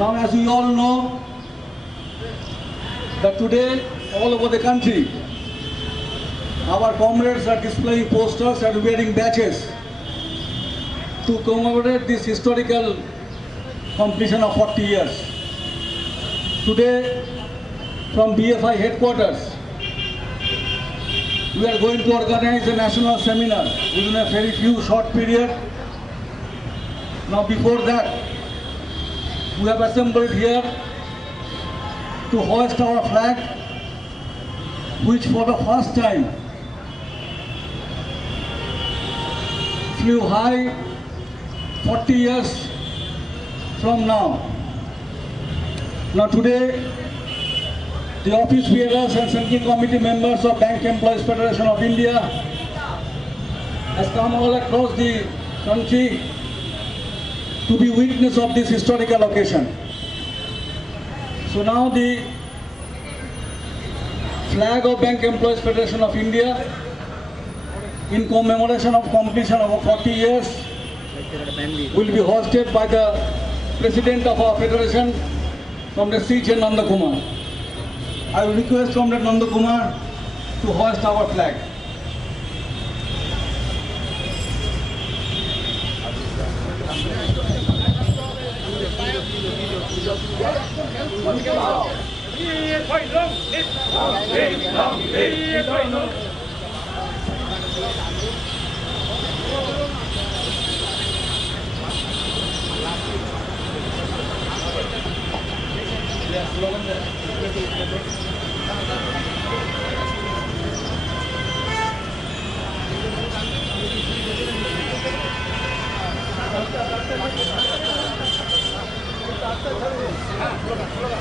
Now, as we all know, that today, all over the country, our comrades are displaying posters and wearing badges to commemorate this historical completion of 40 years. Today, from BEFI headquarters, we are going to organize a national seminar within a very few short period. Now, before that, we have assembled here to hoist our flag, which for the first time flew high 40 years from now. Now today, the office bearers and central committee members of Bank Employees Federation of India has come all across the country to be witness of this historical occasion. So now the flag of Bank Employees Federation of India, in commemoration of completion of 40 years, will be hosted by the President of our Federation, Comrade C.J. Nandakumar. I will request Comrade Nandakumar to hoist our flag.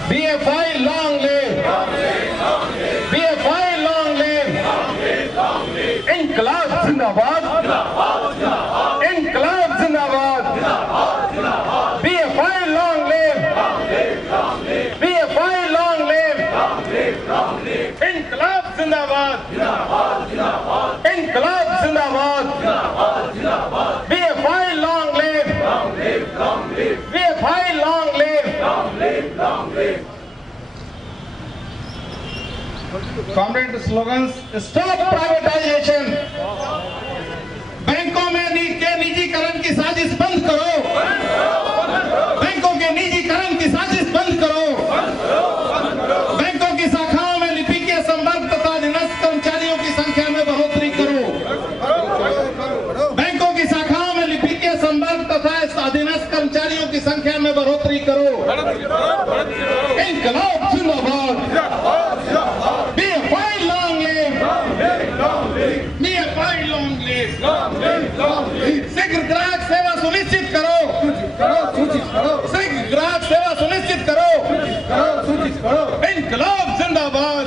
BEFI long live! BEFI long live! Inqilab Zindabad! Inqilab Zindabad! BEFI long live! BEFI long live! Inqilab Zindabad! Inqilab Zindabad! BEFI long live! BEFI long live! Comrade slogans: Stop privatization! बैंकों में के निजीकरण की साजिश बंद करो! बैंकों के निजीकरण की साजिश बंद करो! बैंकों की शाखाओं में लिपिकीय संवर्ग तथा अधीनस्थ कर्मचारियों की संख्या में बढ़ोतरी करो! बैंकों की शाखाओं में लिपिकीय संवर्ग तथा अधीनस्थ कर्मचारियों की संख्या में बढ़ोतरी करो! इंकलाब जिंदाबाद! BEFI long live! BEFI long live! शीघ्र ग्राहक सेवा सुनिश्चित करो! शीघ्र ग्राहक सेवा सुनिश्चित करो! इंकलाब जिंदाबाद!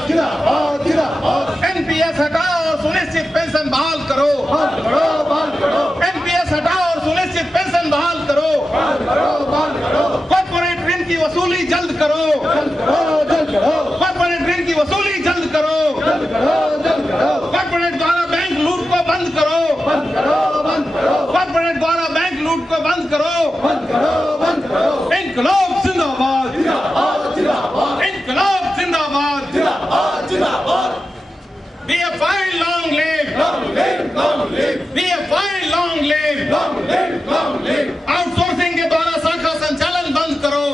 NPS हटाओ और सुनिश्चित पेंशन बहाल करो! NPS हटाओ और सुनिश्चित पेंशन बहाल करो! कॉर्पोरेट ऋण की वसूली जल्द करो! कॉर्पोरेट ऋण की वसूली जल्द करो! कॉर्पोरेट द्वारा बैंक लूट को बंद करो! कॉर्पोरेट द्वारा बैंक लूट को बंद करो! इंकलाब जिंदाबाद! इंकलाब जिंदाबाद! BEFI long live! BEFI long live! Outsourcing के द्वारा शाखा संचालन बंद करो!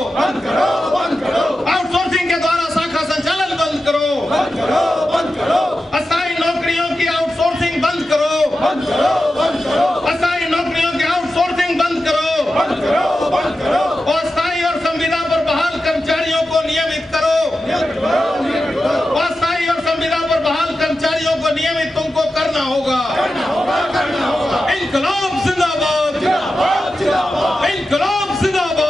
आउटसोर्सिंग के द्वारा शाखा संचालन बंद करो! अस्थायी नौकरियों की आउटसोर्सिंग बंद करो! अस्थायी नौकरियों की आउटसोर्सिंग बंद करो! अस्थायी और संविदा पर बहाल कर्मचारियों को नियमित करो! अस्थायी और संविदा पर बहाल कर्मचारियों को नियमित तुमको करना होगा! इंकलाब जिंदाबाद! इंकलाब जिंदाबाद!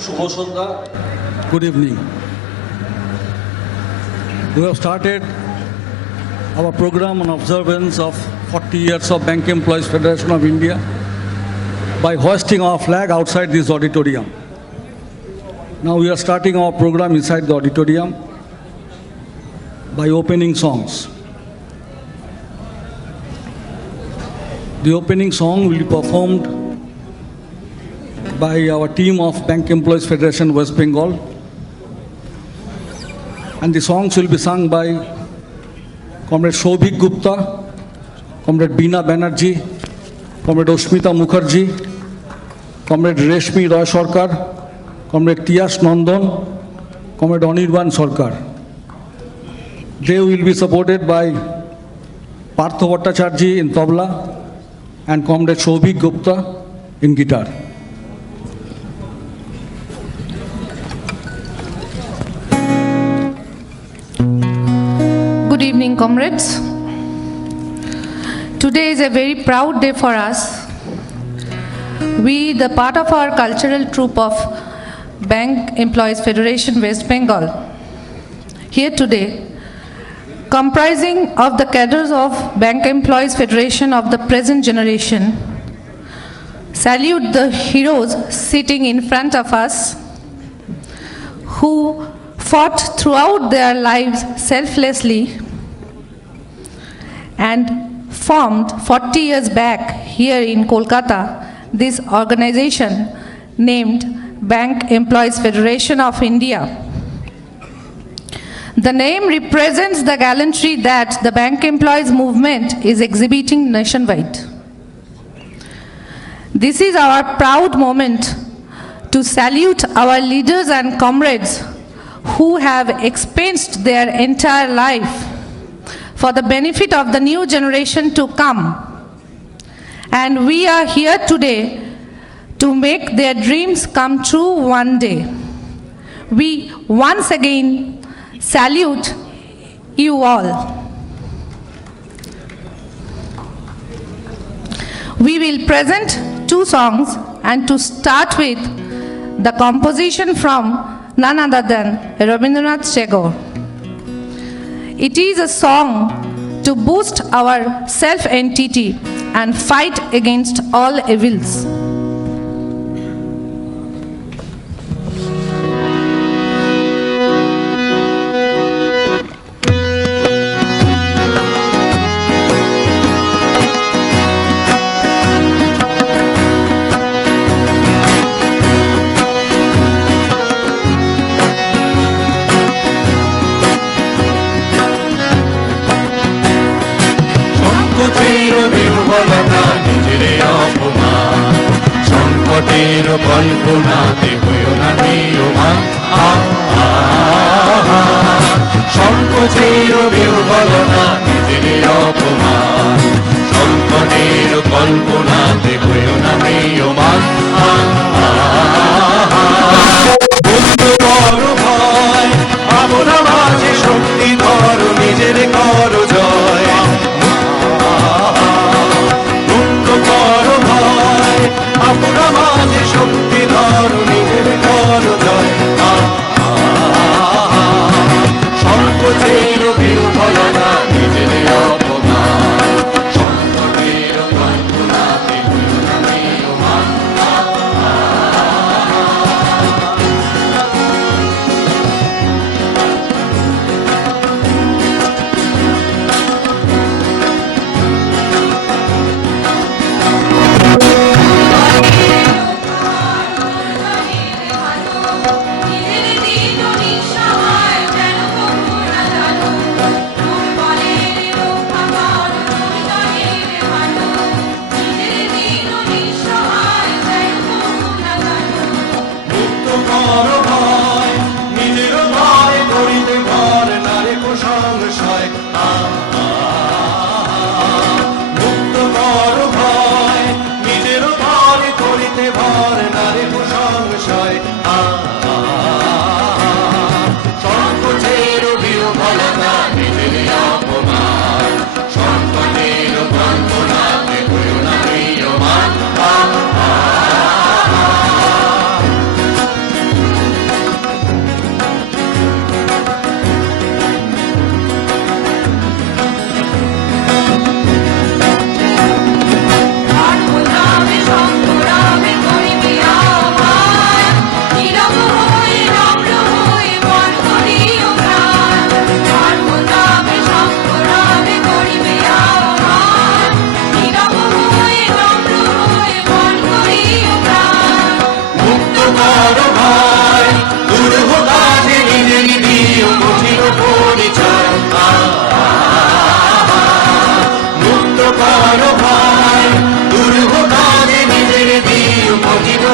Shubho Sandhya. Good evening. We have started our program on observance of 40 years of Bank Employees Federation of India by hoisting our flag outside this auditorium. Now we are starting our program inside the auditorium by opening songs. The opening song will be performed by our team of Bank Employees Federation West Bengal, and the songs will be sung by Comrade Shobhik Gupta, Comrade Beena Banerjee, Comrade Osmita Mukherjee, Comrade Reshmi Roy Sarkar, Comrade Tiyash Nandon, Comrade Anirban Sarkar. They will be supported by Partho Bhattacharjee in tabla and Comrade Shobhik Gupta in guitar. Good evening, comrades. Today is a very proud day for us. We, the part of our cultural troupe of Bank Employees Federation West Bengal, here today, comprising of the cadres of Bank Employees Federation of the present generation, salute the heroes sitting in front of us who fought throughout their lives selflessly and formed 40 years back here in Kolkata this organization named Bank Employees Federation of India. The name represents the gallantry that the bank employees movement is exhibiting nationwide. This is our proud moment to salute our leaders and comrades who have expensed their entire life for the benefit of the new generation to come. And we are here today to make their dreams come true one day. We once again salute you all. We will present two songs, and to start with the composition from none other than Rabindranath Tagore. It is a song to boost our self-entity and fight against all evils. কল্পনাতে হইও না নিয়মান সংকোচের বিহ্বলতা নিজের অপমান সংকটের কল্পনাতে হইও না নিয়মান বন্ধু বড় ভয় আমরা মাঝে শক্তি ধর নিজের কর জয় বন্ধু বড় ভয় আমরা মাঝে শক্তি ধর নিজের কর জয় সংকোচের বিহ্বলতা নিজের অপমান সংকটের কল্পনা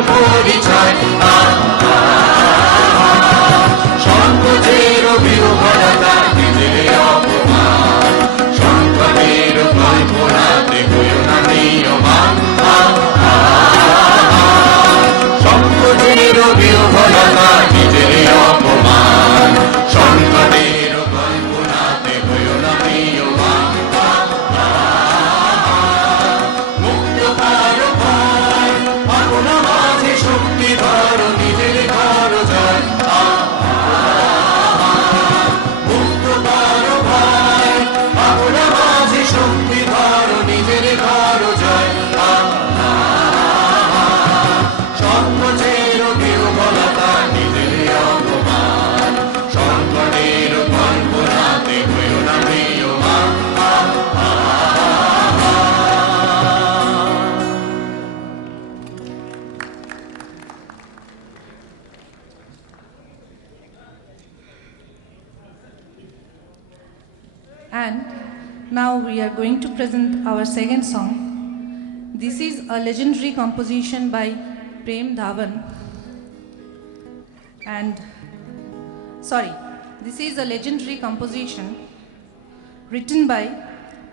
পরিচয় সংকোচের বিহ্বলতা নিজের অপমান সংকটের কল্পনাতে হইও না নিয়মান সংকটের বিহ্বলতা নিজের অপমান সংকটের কল্পনাতে হইও না নিয়মান মুক্ত করো ভয় আপন মাঝে শক্তি ধরো নিজের ঘর জয় মুক্ত করো ভয় আপন মাঝে শক্তি ধরো নিজের ঘর জয় সংকোচের বিহ্বলতা নিজের অপমান সংকটের কল্পনাতে হইও না নিয়মান And now we are going to present our second song. This is a legendary composition by Prem Dhawan. This is a legendary composition written by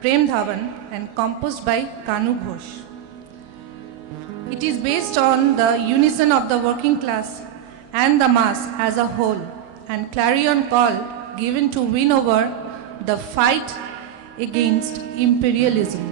Prem Dhawan and composed by Kanu Ghosh. It is based on the unison of the working class and the mass as a whole and clarion call given to win over the fight against imperialism.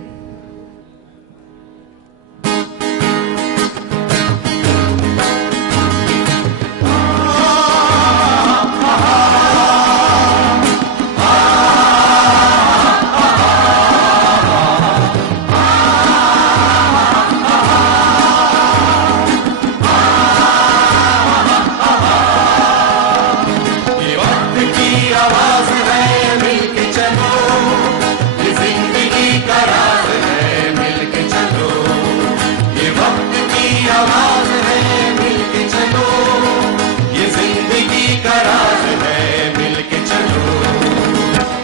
ये वक्त की आवाज है मिलके चलो ये जिंदगी का राज है मिलके चलो ये वक्त की आवाज है मिलके चलो ये जिंदगी का राज है मिलके चलो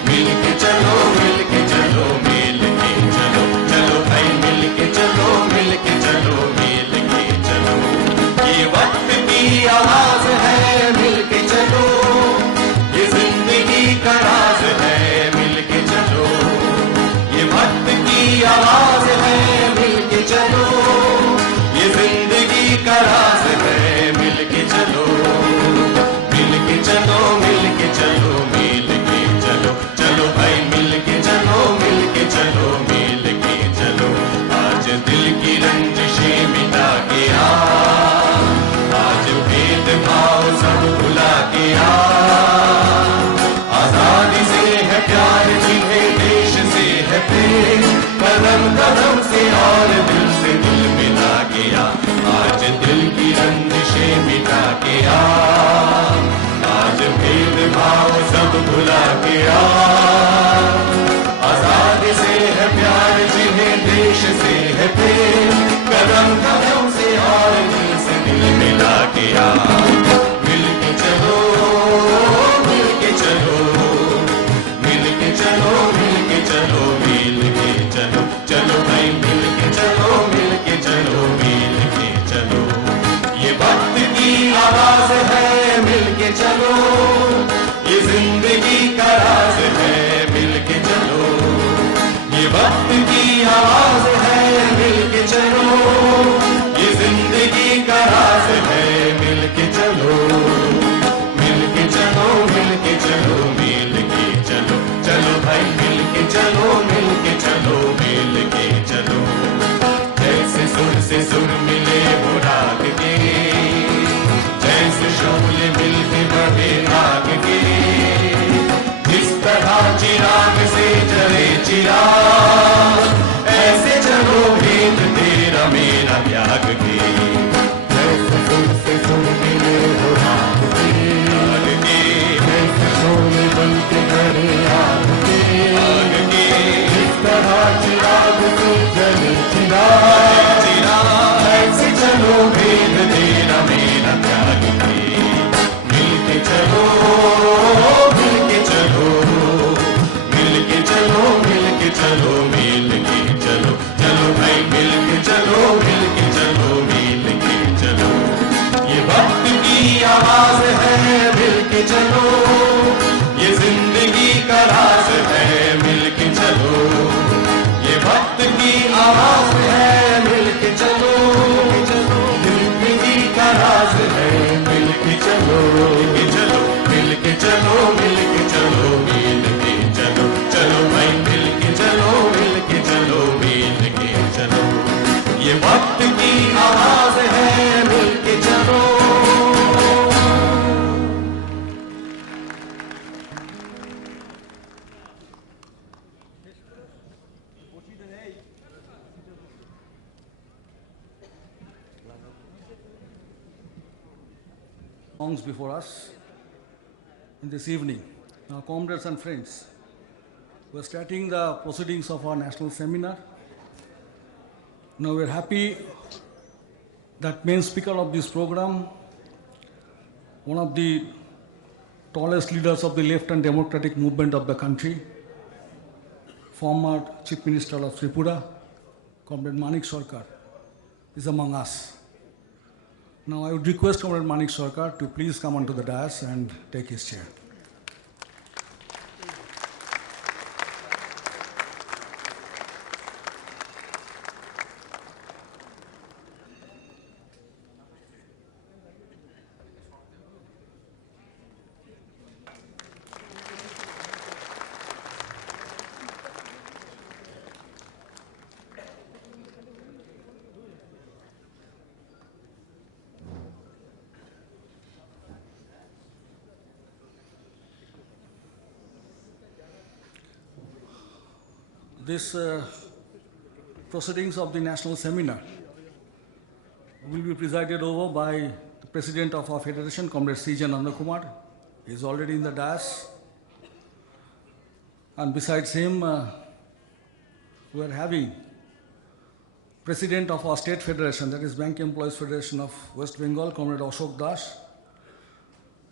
मिलके चलो मिलके चलो मिलके चलो चलो भाई मिलके चलो मिलके चलो मिलके चलो ये वक्त की आवाज है मिलके चलो ये जिंदगी का राज है मिलके चलो ये वक्त की आवाज है मिलके चलो ये जिंदगी का राज है मिलके चलो मिलके चलो मिलके चलो मिलके चलो चलो भाई मिलके चलो मिलके चलो मिलके चलो आज दिल की रंजिशें मिटा के आज भेदभाव सब भुला के आजादी से है प्यार जिन्हें देश से है प्रेम कदम कदम से और दिल से दिल मिला गया आज दिल की रंजिशें मिटा के आज भेदभाव सब भुला के आजादी से है प्यार जिन्हें देश से है प्रेम कदम कदम से और दिल से दिल मिला गया मिलके चलो मिलके चलो मिलके चलो मिलके चलो मिलके चलो चलो भाई मिलके चलो मिलके चलो मिलके चलो ये वक्त की आवाज है मिलके चलो ये जिंदगी का राज है मिलके चलो ये वक्त की आवाज है मिलके चलो ये जिंदगी का राज है मिलके चलो मिलके चलो मिलके चलो मिलके चलो चलो भाई मिलके चलो मिलके चलो मिलके चलो जैसे सुर से सुर मिले वो राग के जैसे शोले मिलके बढ़े आग के जिस तरह चिराग से जले चिराग songs before us in this evening. Now, comrades and friends, we're starting the proceedings of our national seminar. Now, we're happy that main speaker of this program, one of the tallest leaders of the left and democratic movement of the country, former Chief Minister of Tripura, Comrade Manik Sarkar, is among us. Now I would request Comrade Manik Sarkar to please come onto the dais and take his chair. This proceedings of the national seminar will be presided over by the President of our Federation, Comrade C.J. Nandakumar. He is already in the dais. And besides him, we are having President of our State Federation, that is Bank Employees Federation of West Bengal, Comrade Ashok Das,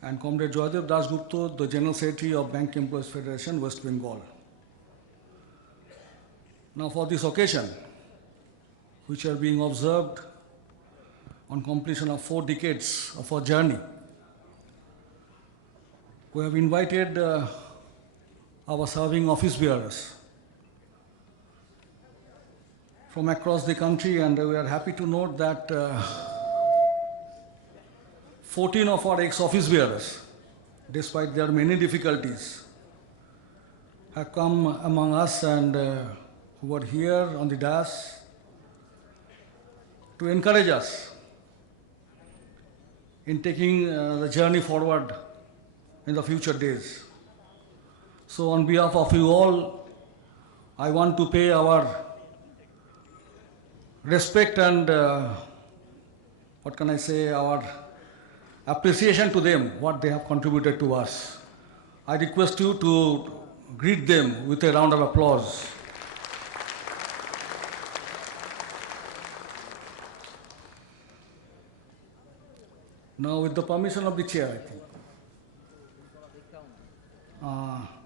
and Comrade Joydev Das Gupta, the General Secretary of Bank Employees Federation, West Bengal. Now for this occasion, which are being observed on completion of 4 decades of our journey, we have invited our serving office bearers from across the country, and we are happy to note that 14 of our ex-office bearers, despite their many difficulties, have come among us and who are here on the dais to encourage us in taking the journey forward in the future days. So on behalf of you all, I want to pay our respect and what can I say, our appreciation to them, what they have contributed to us. I request you to greet them with a round of applause. Now, with the permission of the chair, I think,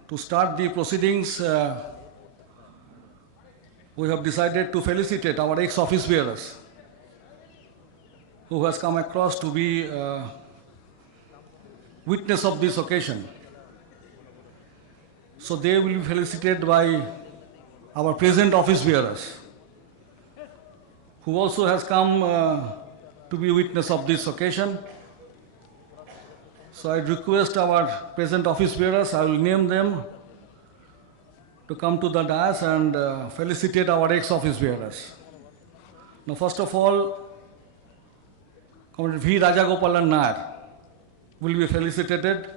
to start the proceedings, we have decided to felicitate our ex-office bearers who has come across to be witness of this occasion. So they will be felicitated by our present office bearers, who also has come to be witness of this occasion. So I request our present office bearers, I will name them, to come to the dais and felicitate our ex-office bearers. Now, first of all, Comrade V. Rajagopalan Nair will be felicitated,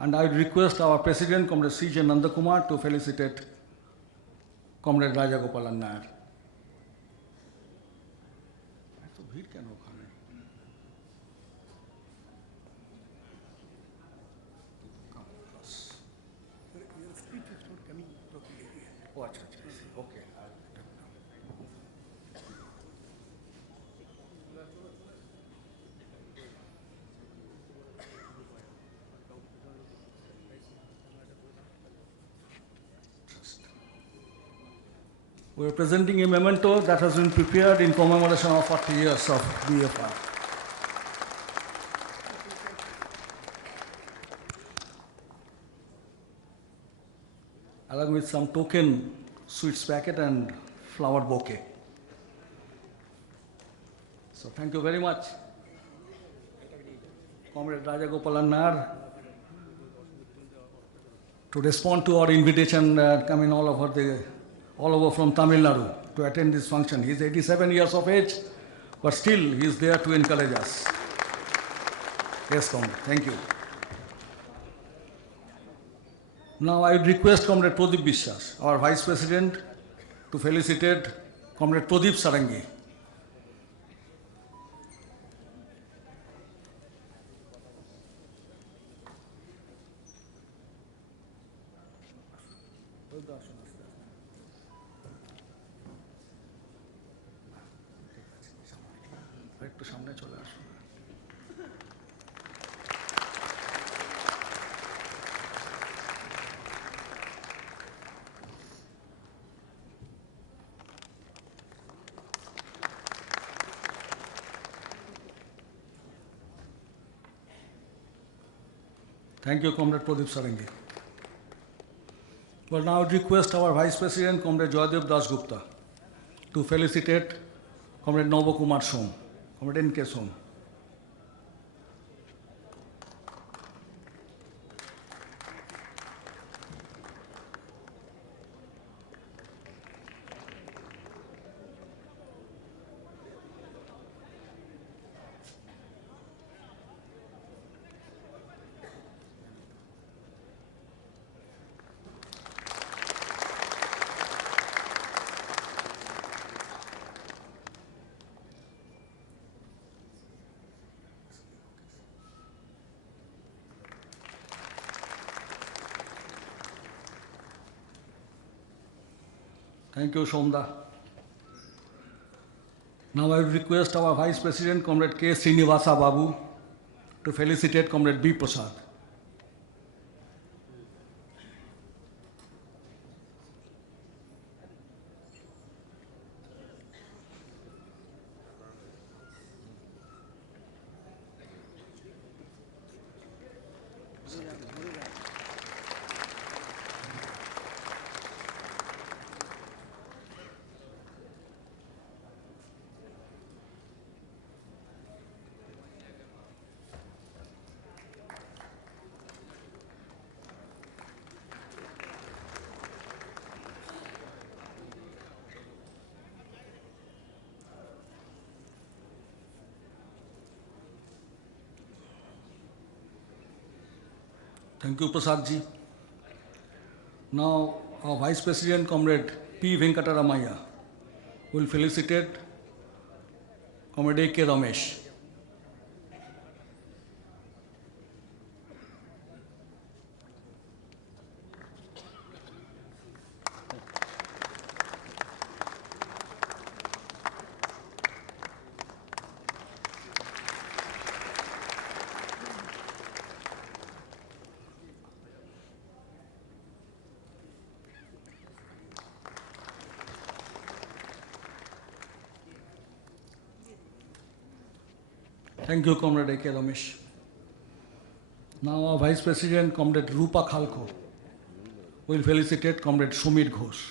and I request our President, Comrade C.J. Nandakumar, to felicitate Comrade Rajagopalan Nair. We are presenting a memento that has been prepared in commemoration of 40 years of BEFI. Along with some token sweets packet and flower bouquet. So thank you very much, Comrade Rajagopalan Nair, to respond to our invitation coming all over from Tamil Nadu to attend this function. He is 87 years of age, but still he is there to encourage us. Yes, Comrade, thank you. Now I would request Comrade Pradip Biswas, our Vice President, to felicitate Comrade Pradip Sarangi. একটু সামনে চলে আসুন। Thank you, Comrade Pradeep Sarangi. Well, now I request our Vice President, Comrade Joydev Das Gupta, to felicitate Comrade Novo Kumar Som, Comrade N.K. Som. Thank you, Somda. Now I request our Vice President, Comrade K. Srinivasa Babu, to felicitate Comrade B. Prasad. Thank you, Prasad ji. Now, our Vice President, Comrade P. Venkataramaya, will felicitate Comrade A. K. Ramesh. Thank you, Comrade A.K. Ramesh. Now, our Vice President, Comrade Rupa Khalko, will felicitate Comrade Sumit Ghosh.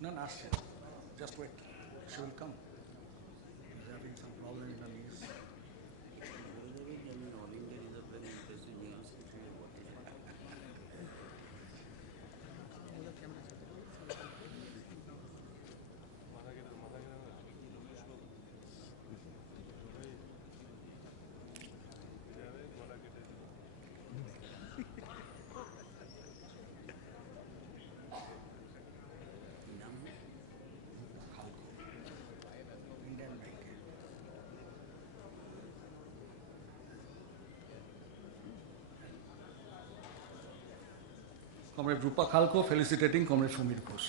No, ask her. Just wait. She will come. She's having some problem in her knees. Comrade Rupa Khalko felicitating Comrade Sumit Ghosh.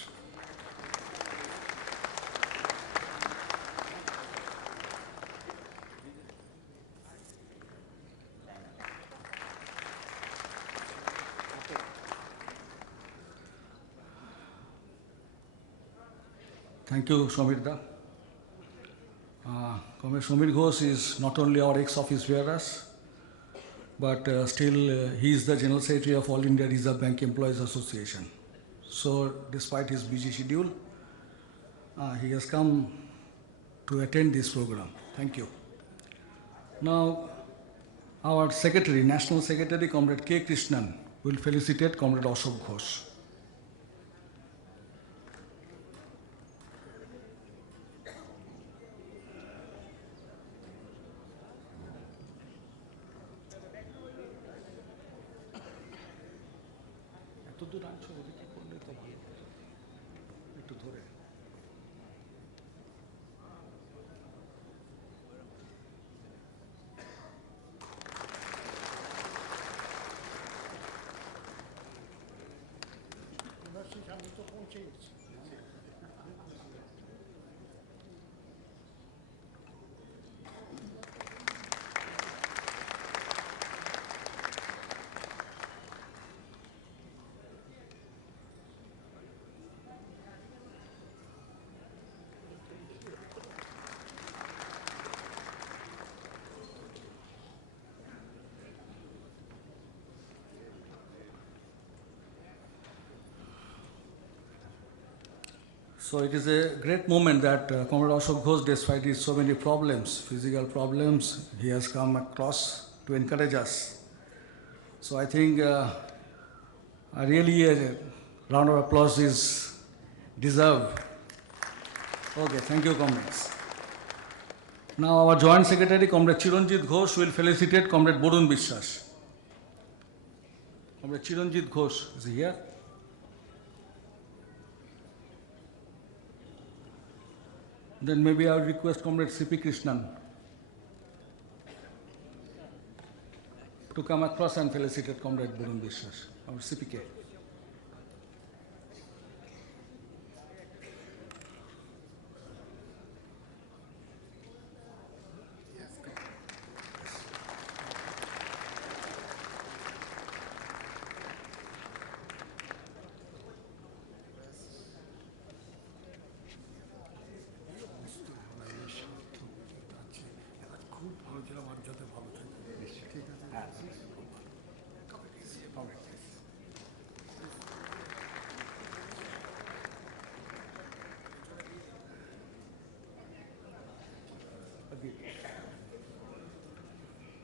Thank you, Somirda. Comrade Sumit Ghosh is not only our ex-office bearers, but still he is the General Secretary of All India Reserve Bank Employees Association. So despite his busy schedule, he has come to attend this program. Thank you. Now, our Secretary, National Secretary, Comrade K. Krishnan, will felicitate Comrade Ashok Ghosh. So it is a great moment that Comrade Ashok Ghosh, despite his so many problems, physical problems, he has come across to encourage us. So I think really a round of applause is deserved. Okay, thank you, comrades. Now our Joint Secretary, Comrade Chiranjit Ghosh, will felicitate Comrade Borun Bishwas. Comrade Chiranjit Ghosh, is he here? Then maybe I will request Comrade C.P. Krishnan to come across and felicitate Comrade Borun Bishwas, our CPK.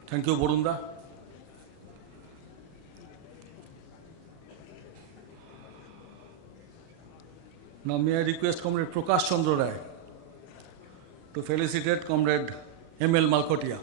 Thank you, Borunda. Now may I request Comrade Prakash Chandra Rai to felicitate Comrade M.L. Malkotia.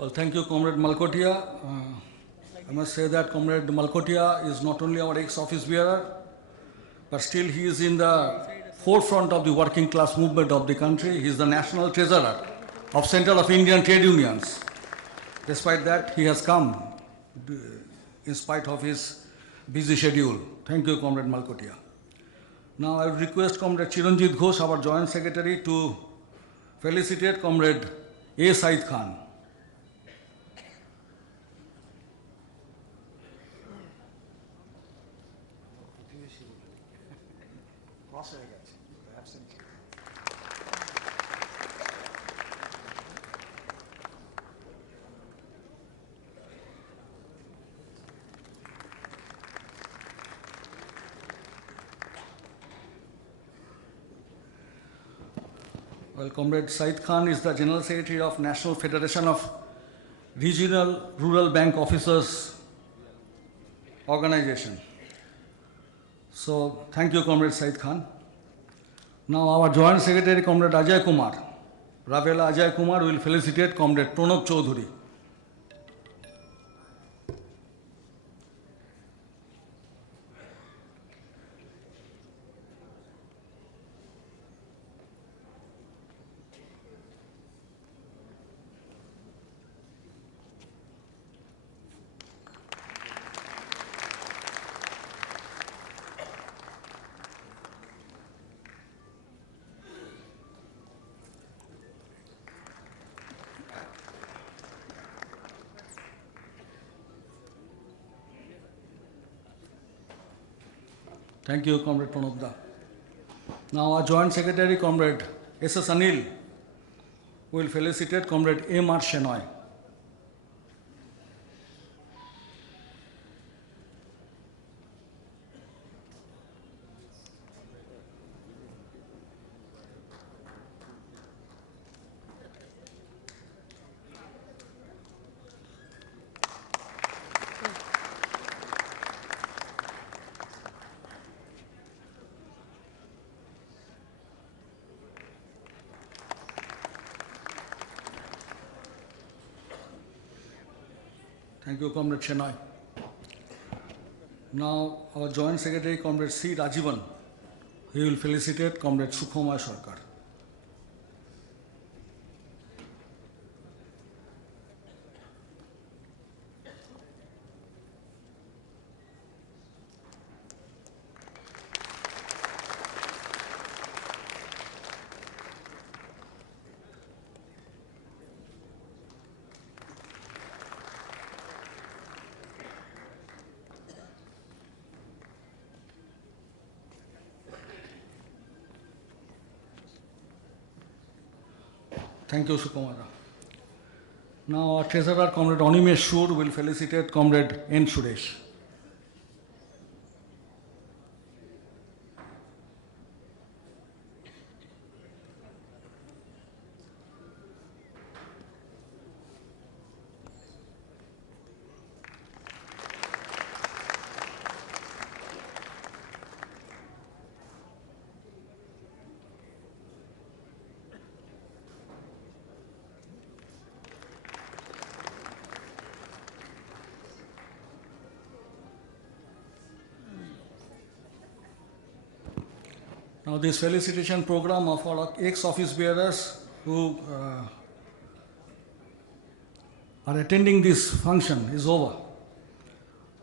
Well, thank you, Comrade Malkotia. I must say that Comrade Malkotia is not only our ex-office bearer, but still he is in the forefront of the working class movement of the country. He is the national treasurer of Central of Indian Trade Unions. Despite that, he has come in spite of his busy schedule. Thank you, Comrade Malkotia. Now I will request Comrade Chiranjit Ghosh, our Joint Secretary, to felicitate Comrade A. Said Khan. Well, Comrade Said Khan is the General Secretary of National Federation of Regional Rural Bank Officers Organization. So, thank you, Comrade Said Khan. Now, our Joint Secretary, Comrade Ajay Kumar, Ravela Ajay Kumar, will felicitate Comrade Pranab Chaudhary. Thank you, Comrade Pranabda. Now, our Joint Secretary, Comrade S.S. Anil will felicitate Comrade M.R. Shenoy. Thank you, Comrade Shenoy. Now, our Joint Secretary, Comrade C. Rajivan, he will felicitate Comrade Sukhomay Sarkar. Thank you, Sukumara. Now, our Treasurer, Comrade Animesh Shur, will felicitate Comrade N. Suresh. Now, this felicitation program of all ex-office bearers who are attending this function is over.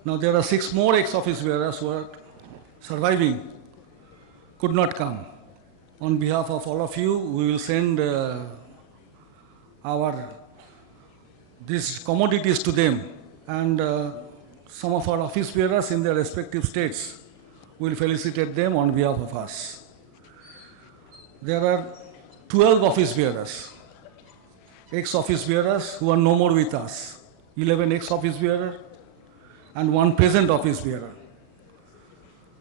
Now, there are 6 more ex-office bearers who are surviving, could not come. On behalf of all of you, we will send these commodities to them, and some of our office bearers in their respective states will felicitate them on behalf of us. There are 12 office bearers, ex-office bearers who are no more with us, 11 ex-office bearers and 1 present office bearer.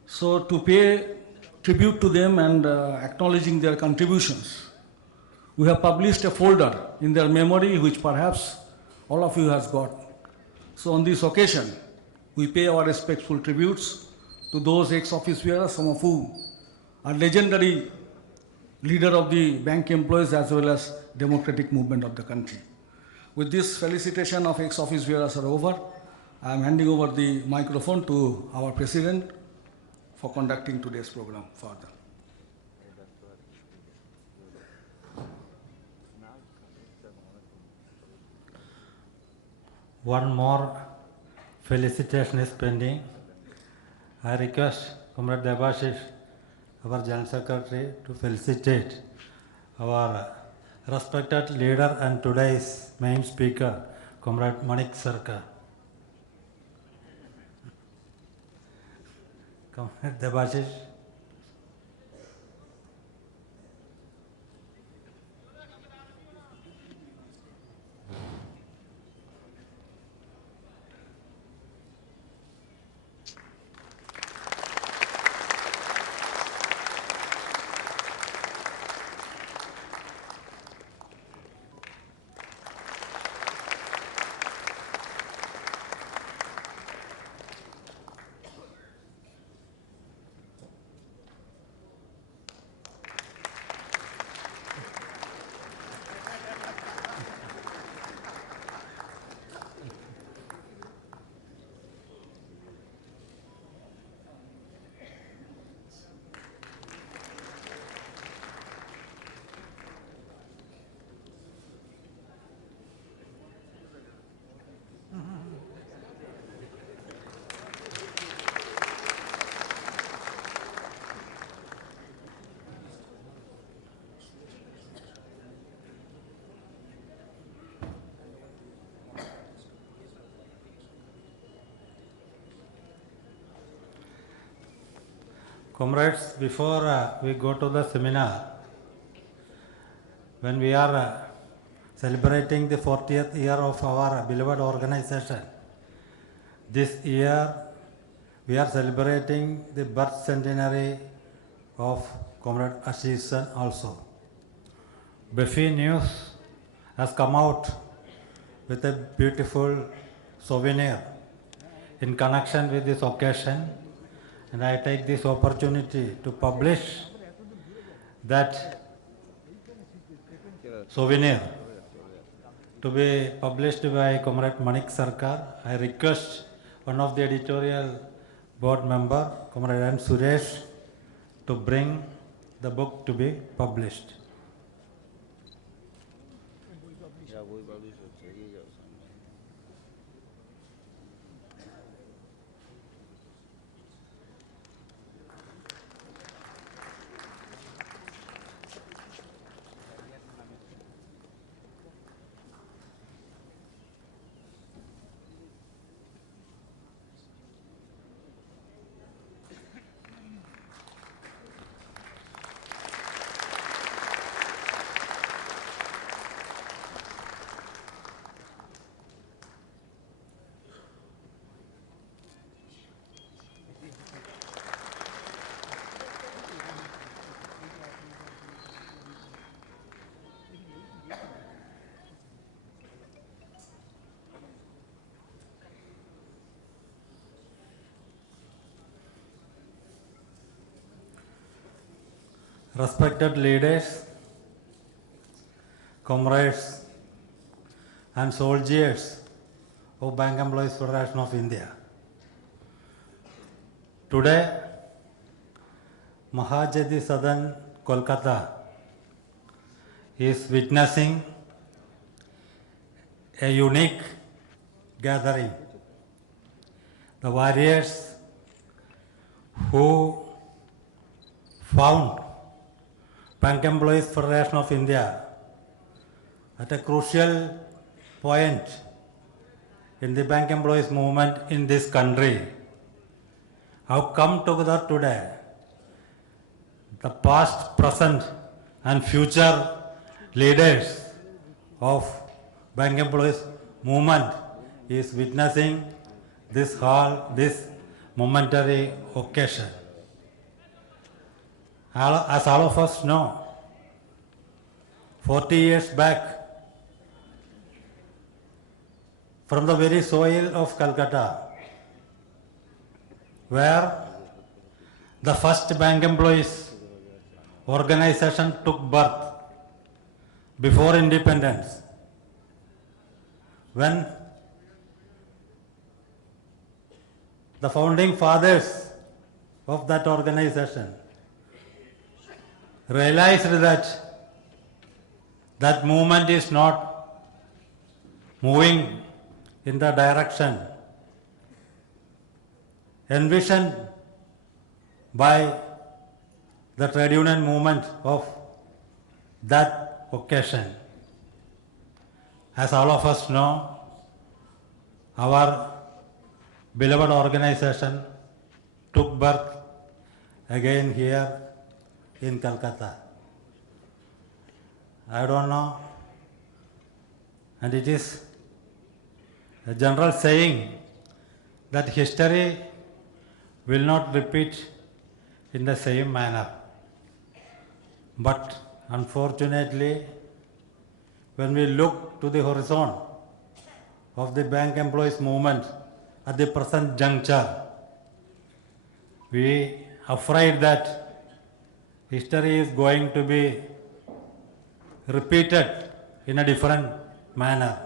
So to pay tribute to them and acknowledging their contributions, we have published a folder in their memory which perhaps all of you has got. So on this occasion, we pay our respectful tributes to those ex-office bearers, some of whom are legendary leader of the bank employees as well as democratic movement of the country. With this, felicitation of ex-office bearers are over. I am handing over the microphone to our President for conducting today's program further. One more felicitation is pending. I request Comrade Debashish, our General Secretary, to felicitate our respected leader and today's main speaker, Comrade Manik Sarkar. Comrade Debashish. Comrades, before we go to the seminar, when we are celebrating the 40th year of our beloved organization, this year we are celebrating the birth centenary of Comrade Ashish also. BEFI News has come out with a beautiful souvenir in connection with this occasion, and I take this opportunity to publish that souvenir to be published by Comrade Manik Sarkar. I request one of the editorial board member, Comrade N. Suresh, to bring the book to be published. Respected leaders, comrades and soldiers of Bank Employees Federation of India. Today, Mahajati Sadan, Kolkata is witnessing a unique gathering. The warriors who found Bank Employees Federation of India at a crucial point in the bank employees movement in this country have come together today. The past, present and future leaders of bank employees movement is witnessing this momentary occasion. As all of us know, 40 years back, from the very soil of Calcutta, where the first bank employees organization took birth before independence, when the founding fathers of that organization realized that that movement is not moving in the direction envisioned by the trade union movement of that occasion. As all of us know, our beloved organization took birth again here in Calcutta. I don't know, and it is a general saying that history will not repeat in the same manner. But unfortunately, when we look to the horizon of the bank employees movement at the present juncture, we are afraid that history is going to be repeated in a different manner.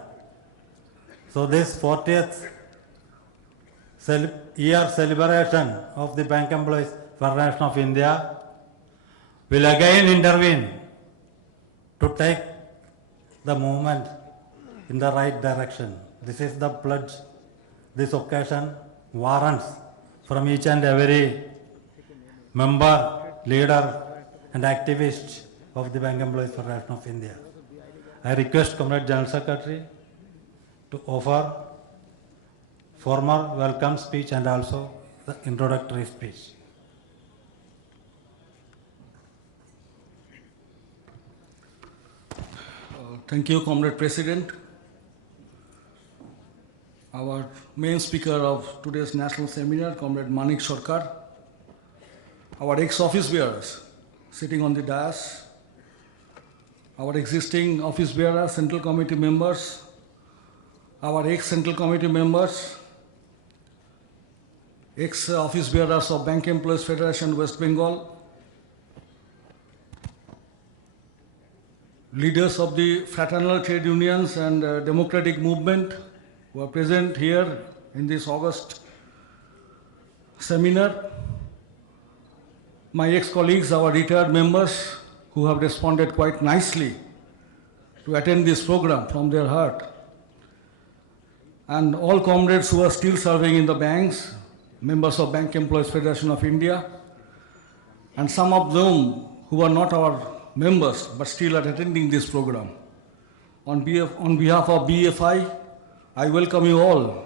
So this 40th year celebration of the Bank Employees Federation of India will again intervene to take the movement in the right direction. This is the pledge this occasion warrants from each and every member, leader and activist of the Bank Employees Federation of India. I request Comrade General Secretary to offer formal welcome speech and also the introductory speech. Thank you, Comrade President. Our main speaker of today's national seminar, Comrade Manik Sarkar. Our ex-office bearers sitting on the dais. Our existing office bearers, Central Committee members. Our ex-Central Committee members. Ex-office bearers of Bank Employees Federation, West Bengal. Leaders of the fraternal trade unions and democratic movement who are present here in this August seminar. My ex-colleagues, our retired members who have responded quite nicely to attend this program from their heart. And all comrades who are still serving in the banks, members of Bank Employees Federation of India, and some of them who are not our members but still are attending this program. On behalf of BEFI, I welcome you all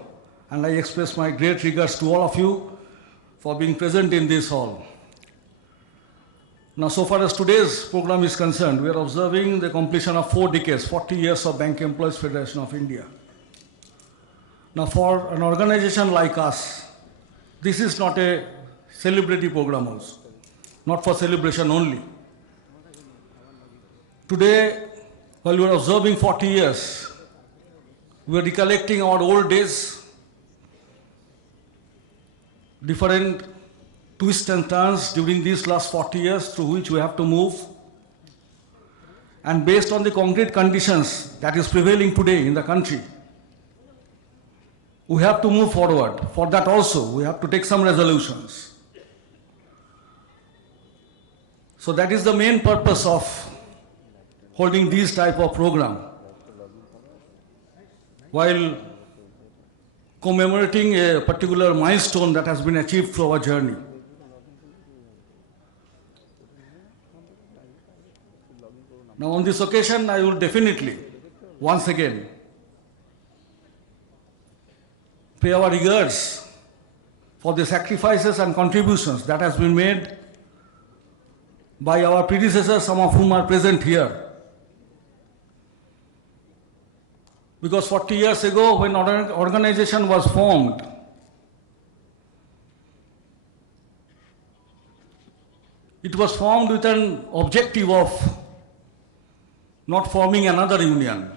and I express my great regards to all of you for being present in this hall. Now, so far as today's program is concerned, we are observing the completion of 4 decades, 40 years of Bank Employees Federation of India. Now, for an organization like us, this is not a celebrity program also, not for celebration only. Today, while we are observing 40 years, we are recollecting our old days, different twists and turns during these last 40 years through which we have to move. And based on the concrete conditions that is prevailing today in the country, we have to move forward. For that also, we have to take some resolutions. So that is the main purpose of holding these type of program, while commemorating a particular milestone that has been achieved through our journey. Now, on this occasion, I will definitely, once again, pay our regards for the sacrifices and contributions that has been made by our predecessors, some of whom are present here. Because 40 years ago, when our organization was formed, it was formed with an objective of not forming another union,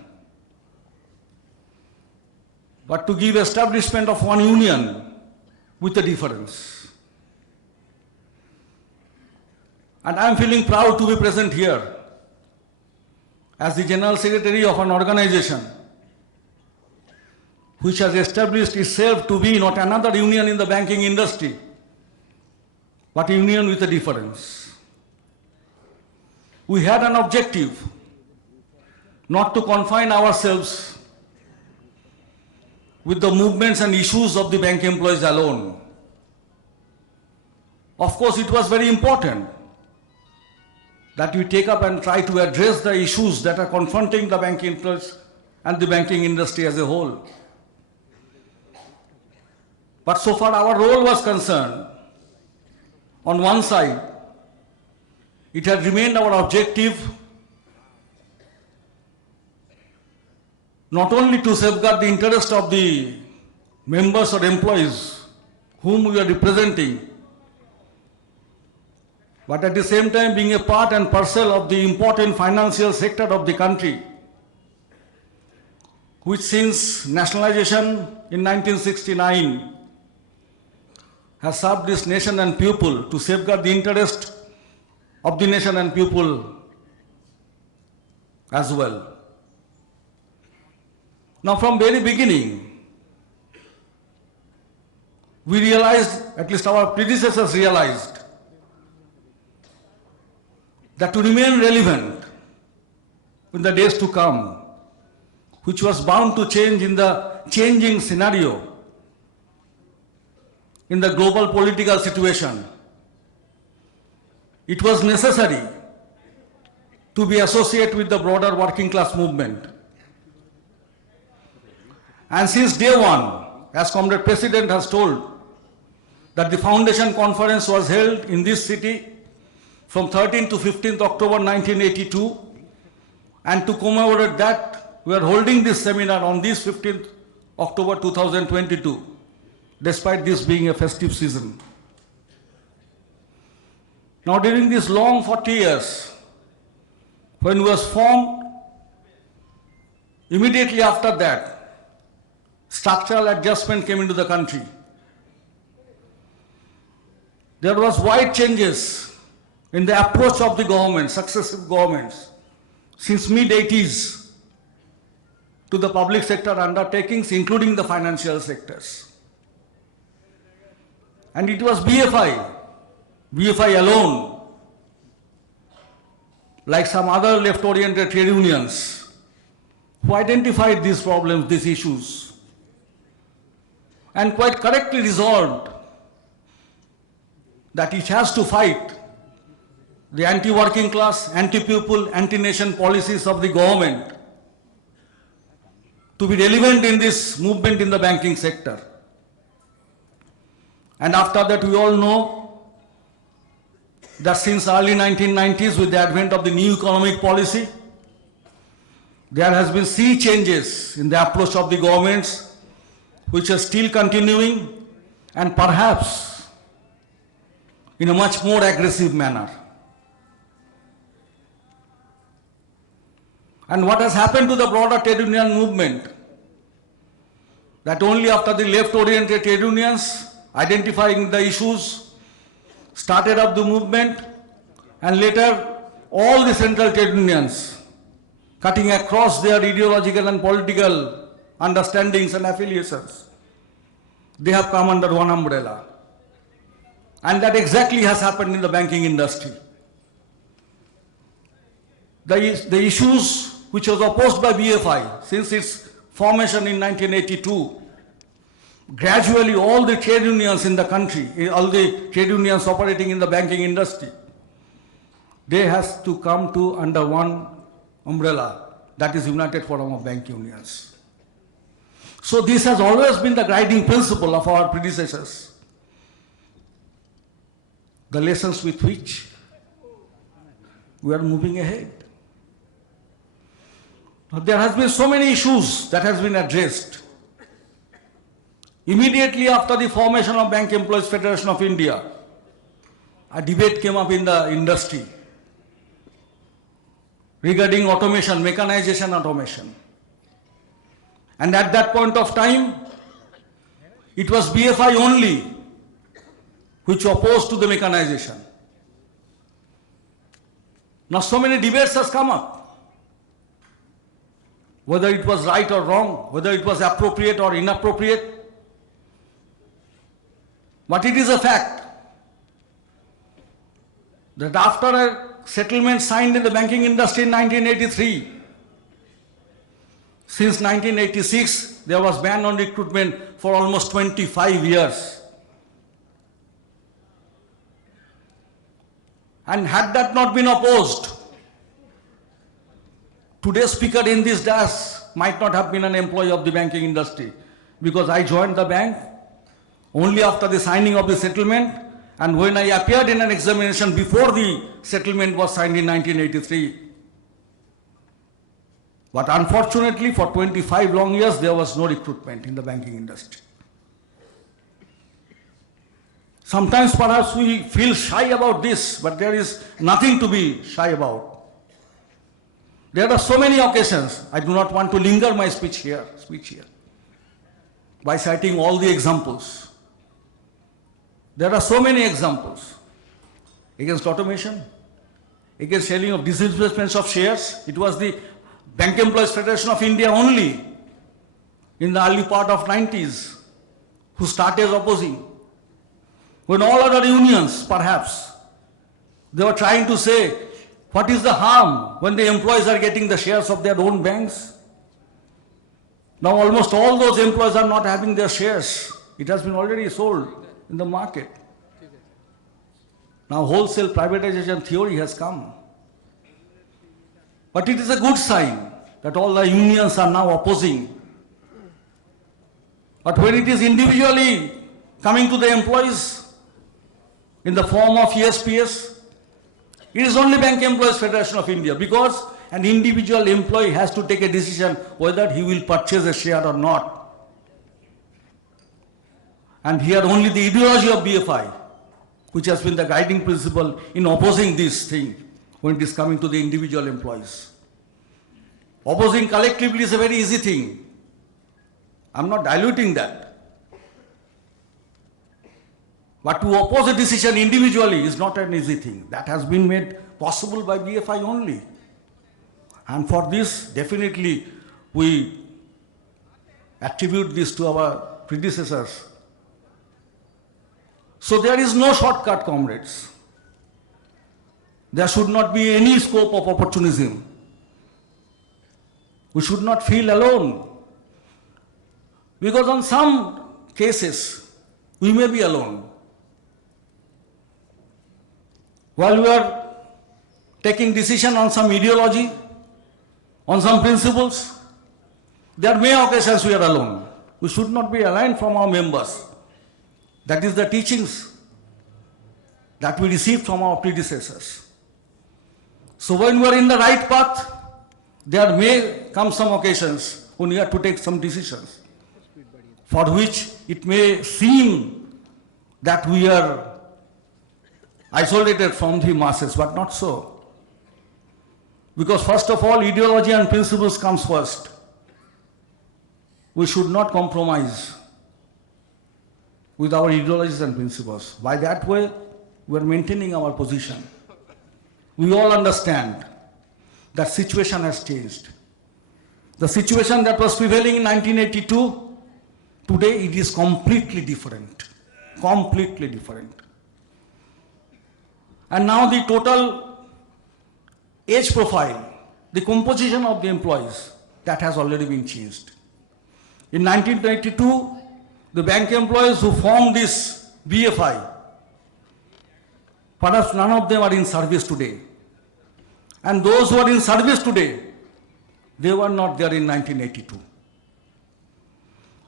but to give establishment of one union with a difference. And I am feeling proud to be present here as the General Secretary of an organization which has established itself to be not another union in the banking industry, but a union with a difference. We had an objective not to confine ourselves with the movements and issues of the bank employees alone. Of course, it was very important that we take up and try to address the issues that are confronting the banking employees and the banking industry as a whole. But so far our role was concerned, on one side, it had remained our objective not only to safeguard the interest of the members or employees whom we are representing, but at the same time being a part and parcel of the important financial sector of the country, which since nationalization in 1969 has served this nation and people to safeguard the interest of the nation and people as well. Now, from very beginning, we realized, at least our predecessors realized, that to remain relevant in the days to come, which was bound to change in the changing scenario, in the global political situation, it was necessary to be associated with the broader working class movement. And since day one, as Comrade President has told, that the foundation conference was held in this city from 13th to 15th October 1982, And to commemorate that, we are holding this seminar on this 15th October 2022, despite this being a festive season. Now, during this long 40 years, when it was formed, immediately after that, structural adjustment came into the country. There was wide changes in the approach of the government, successive governments, since mid-80s to the public sector undertakings, including the financial sectors. And it was BEFI alone, like some other left-oriented trade unions, who identified these problems, these issues, and quite correctly resolved that it has to fight the anti-working class, anti-people, anti-nation policies of the government to be relevant in this movement in the banking sector. And after that, we all know that since early 1990s, with the advent of the new economic policy, there has been sea changes in the approach of the governments, which are still continuing, and perhaps in a much more aggressive manner. And what has happened to the broader trade union movement? That only after the left-oriented trade unions identifying the issues started up the movement, and later all the central trade unions, cutting across their ideological and political understandings and affiliations, they have come under one umbrella. And that exactly has happened in the banking industry. The issues which was opposed by BEFI since its formation in 1982, gradually all the trade unions in the country, all the trade unions operating in the banking industry, they have to come to under one umbrella, that is United Forum of Bank Unions. So this has always been the guiding principle of our predecessors, the lessons with which we are moving ahead. There has been so many issues that has been addressed. Immediately after the formation of Bank Employees Federation of India, a debate came up in the industry regarding automation, mechanization automation. And at that point of time, it was BEFI only which opposed to the mechanization. Now so many debates has come up, whether it was right or wrong, whether it was appropriate or inappropriate. But it is a fact that after a settlement signed in the banking industry in 1983, since 1986, there was ban on recruitment for almost 25 years. And had that not been opposed, today's speaker in this dais might not have been an employee of the banking industry, because I joined the bank only after the signing of the settlement, and when I appeared in an examination before the settlement was signed in 1983. But unfortunately, for 25 long years, there was no recruitment in the banking industry. Sometimes perhaps we feel shy about this, but there is nothing to be shy about. There are so many occasions. I do not want to linger my speech here by citing all the examples. There are so many examples against automation, against selling of disinvestments of shares. It was the Bank Employees Federation of India only in the early part of 90s who started opposing. When all other unions, perhaps, they were trying to say, what is the harm when the employees are getting the shares of their own banks? Now almost all those employees are not having their shares. It has been already sold in the market. Now wholesale privatization theory has come. But it is a good sign that all the unions are now opposing. But when it is individually coming to the employees in the form of ESPS, it is only Bank Employees Federation of India, because an individual employee has to take a decision whether he will purchase a share or not. And here only the ideology of BFI, which has been the guiding principle in opposing this thing when it is coming to the individual employees. Opposing collectively is a very easy thing. I'm not diluting that. But to oppose a decision individually is not an easy thing. That has been made possible by BFI only. And for this, definitely, we attribute this to our predecessors. So there is no shortcut, comrades. There should not be any scope of opportunism. We should not feel alone. Because on some cases, we may be alone. While we are taking decision on some ideology, on some principles, there may occasions we are alone. We should not be aligned from our members. That is the teachings that we received from our predecessors. So when we are in the right path, there may come some occasions when we have to take some decisions for which it may seem that we are isolated from the masses, but not so. Because first of all, ideology and principles comes first. We should not compromise with our ideologies and principles. By that way, we are maintaining our position. We all understand that situation has changed. The situation that was prevailing in 1982, today it is completely different. Completely different. And now the total age profile, the composition of the employees, that has already been changed. In 1992, the bank employees who formed this BFI, perhaps none of them are in service today. And those who are in service today, they were not there in 1982.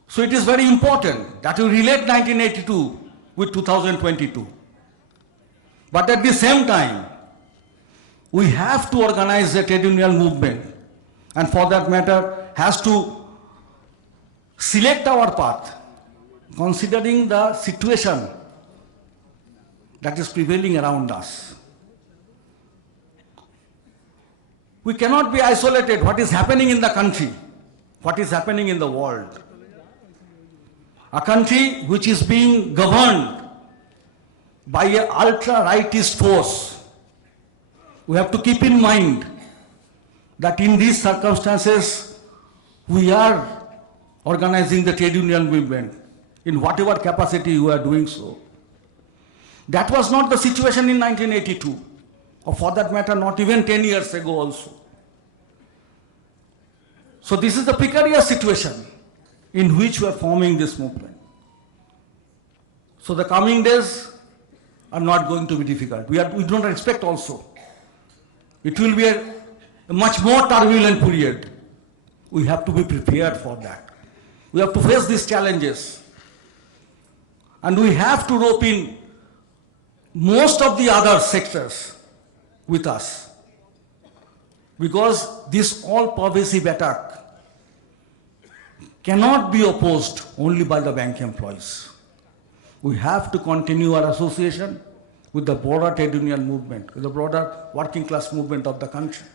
So it is very important that you relate 1982 with 2022. But at the same time, we have to organize a trade union movement, and for that matter, has to select our path, considering the situation that is prevailing around us. We cannot be isolated. What is happening in the country, what is happening in the world. A country which is being governed by an ultra-rightist force. We have to keep in mind that in these circumstances, we are organizing the trade union movement in whatever capacity we are doing so. That was not the situation in 1982, or for that matter, not even 10 years ago also. So this is the precarious situation in which we are forming this movement. So the coming days are not going to be difficult. We don't expect also. It will be a much more turbulent period. We have to be prepared for that. We have to face these challenges. And we have to rope in most of the other sectors with us. Because this all-pervasive attack cannot be opposed only by the bank employees. We have to continue our association with the broader trade union movement, with the broader working class movement of the country.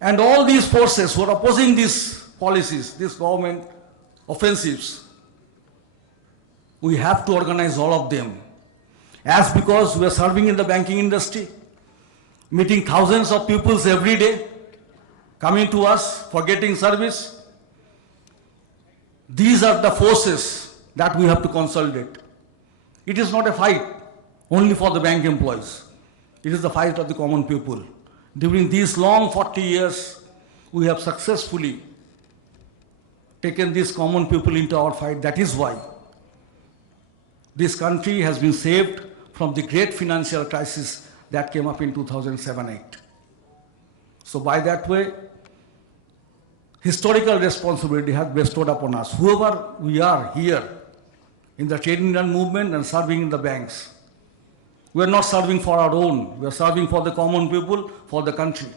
And all these forces who are opposing these policies, these government offensives, we have to organize all of them. As because we are serving in the banking industry, meeting thousands of pupils every day, coming to us for getting service. These are the forces that we have to consolidate. It is not a fight only for the bank employees. It is the fight of the common people. During these long 40 years, we have successfully taken these common people into our fight. That is why this country has been saved from the great financial crisis that came up in 2007-8. So by that way, historical responsibility has bestowed upon us. Whoever we are here in the trade union movement and serving in the banks, we are not serving for our own. We are serving for the common people, for the country.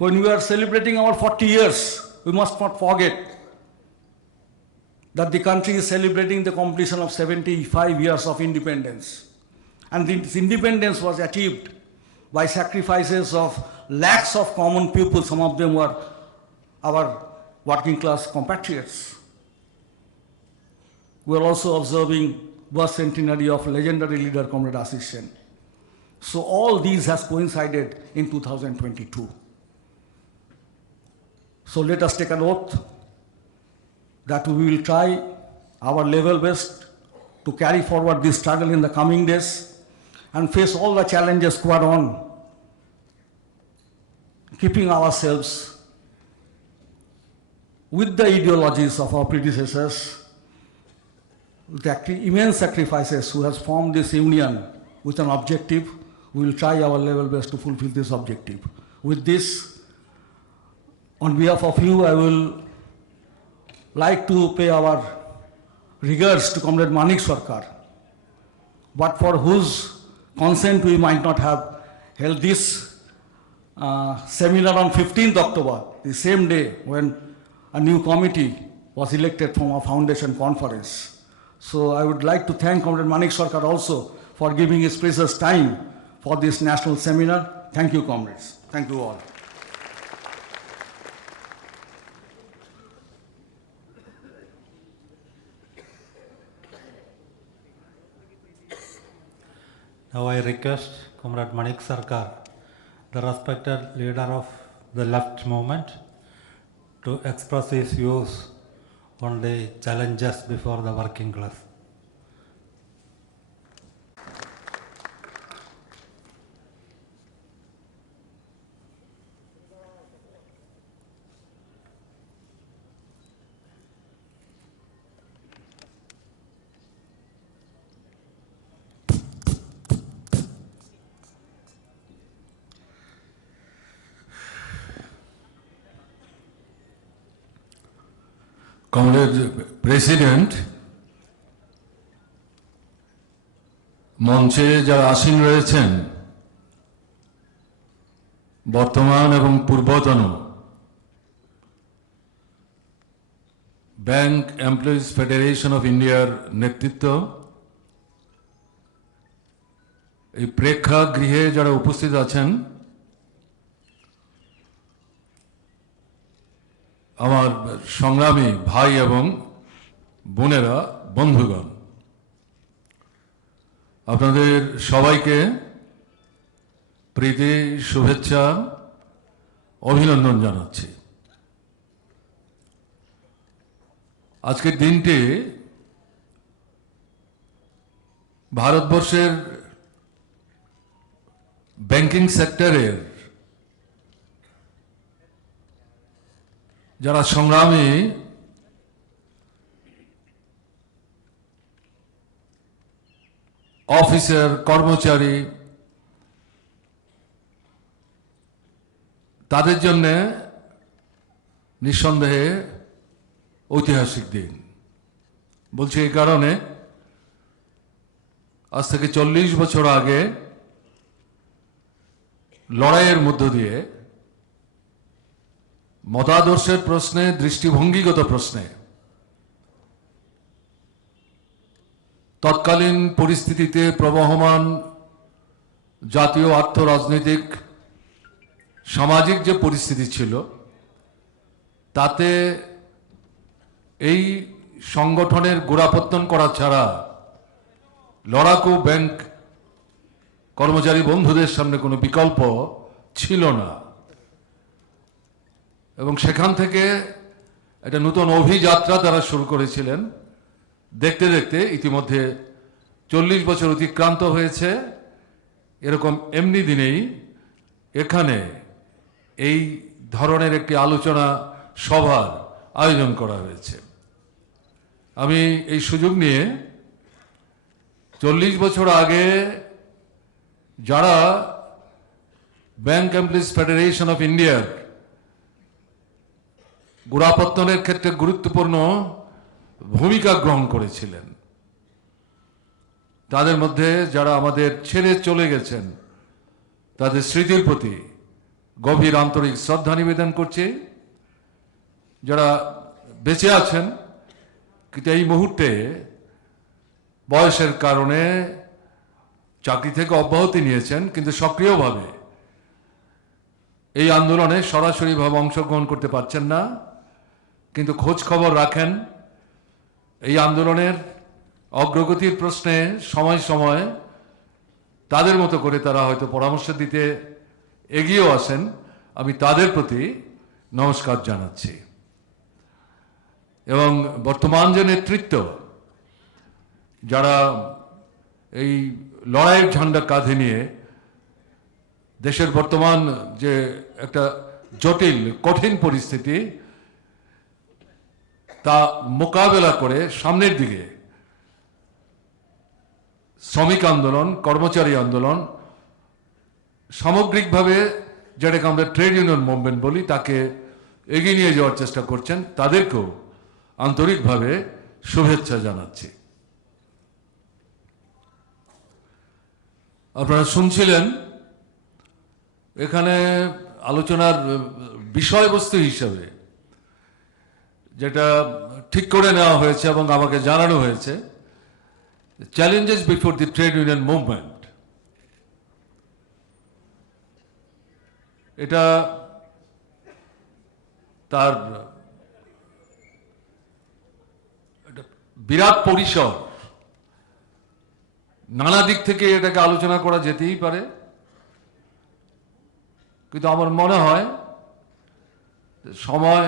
when we are celebrating our 40 years, we must not forget that the country is celebrating the completion of 75 years of independence. And this independence was achieved by sacrifices of lakhs of common people. Some of them were our working class compatriots. We are also observing birth centenary of legendary leader Comrade Ashish Sen. So all these has coincided in 2022. So let us take an oath that we will try our level best to carry forward this struggle in the coming days and face all the challenges squad on, keeping ourselves with the ideologies of our predecessors, with the immense sacrifices who has formed this union with an objective. We will try our level best to fulfill this objective. With this, on behalf of you, I will like to pay our regards to Comrade Manik Sarkar, but for whose consent we might not have held this seminar on 15th October, the same day when a new committee was elected from our foundation conference. So I would like to thank Comrade Manik Sarkar also for giving his precious time for this national seminar. Thank you, comrades. Thank you all. Now I request Comrade Manik Sarkar, the respected leader of the left movement, to express his views on the challenges before the working class. Comrade President, মঞ্চে যারা আসীন রয়েছেন বর্তমান এবং পূর্বতন bank employees federation of ইন্ডিয়ার নেতৃত্ব, এই প্রেক্ষাগৃহে যারা উপস্থিত আছেন, আমার সংগ্রামী ভাই এবং বোনেরা, বন্ধুগণ, আপনাদের সবাইকে প্রীতি, শুভেচ্ছা, অভিনন্দন জানাচ্ছি। আজকের দিনটি ভারতবর্ষের ব্যাংকিং সেক্টরের যারা সংগ্রামী অফিসার, কর্মচারী, তাদের জন্য নিঃসন্দেহে ঐতিহাসিক দিন। বলছি এই কারণে, আজ থেকে 40 বছর আগে লড়াইয়ের মধ্য দিয়ে মতাদর্শের প্রশ্নে, দৃষ্টিভঙ্গিগত প্রশ্নে তৎকালীন পরিস্থিতিতে প্রবহমান জাতীয় আর্থ-রাজনৈতিক সামাজিক যে পরিস্থিতি ছিল, তাতে এই সংগঠনের গোড়াপত্তন করা ছাড়া লড়াকু ব্যাংক কর্মচারী বন্ধুদের সামনে কোনো বিকল্প ছিল না। এবং সেখান থেকে একটা নতুন অভিযাত্রা তারা শুরু করেছিলেন। দেখতে দেখতে ইতিমধ্যে 40 বছর অতিক্রান্ত হয়েছে। এরকম এমনি দিনেই এখানে এই ধরনের একটি আলোচনা সভার আয়োজন করা হয়েছে। আমি এই সুযোগ নিয়ে 40 বছর আগে যারা ব্যাংক এমপ্লয়িজ ফেডারেশন অফ ইন্ডিয়ার গোড়াপত্তনের ক্ষেত্রে গুরুত্বপূর্ণ ভূমিকা গ্রহণ করেছিলেন, তাদের মধ্যে যারা আমাদের ছেড়ে চলে গেছেন, তাদের স্মৃতির প্রতি গভীর আন্তরিক শ্রদ্ধা নিবেদন করছি। যারা বেঁচে আছেন কিন্তু এই মুহূর্তে বয়সের কারণে চাকরি থেকে অব্যাহতি নিয়েছেন, কিন্তু সক্রিয়ভাবে এই আন্দোলনে সরাসরিভাবে অংশগ্রহণ করতে পারছেন না, কিন্তু খোঁজ খবর রাখেন। এই আন্দোলনের অগ্রগতির প্রশ্নে সময় সময় তাদের মতো করে তারা হয়তো পরামর্শ দিতে এগিয়েও আসেন। আমি তাদের প্রতি নমস্কার জানাচ্ছি। এবং বর্তমান যে নেতৃত্ব, যারা এই লড়াইয়ের ঝান্ডা কাঁধে নিয়ে দেশের বর্তমান যে একটা জটিল কঠিন পরিস্থিতি তা মোকাবেলা করে সামনের দিকে শ্রমিক আন্দোলন, কর্মচারী আন্দোলন, সামগ্রিকভাবে যেটাকে আমরা ট্রেড ইউনিয়ন মুভমেন্ট বলি, তাকে এগিয়ে নিয়ে যাওয়ার চেষ্টা করছেন, তাদেরকেও আন্তরিকভাবে শুভেচ্ছা জানাচ্ছি। আপনারা শুনছিলেন এখানে আলোচনার বিষয়বস্তু হিসাবে যেটা ঠিক করে নেওয়া হয়েছে এবং আমাকে জানানো হয়েছে, challenges before the trade union movement. এটা তার বিরাট পরিসর, নানা দিক থেকে এটাকে আলোচনা করা যেতেই পারে, কিন্তু আমার মনে হয় সময়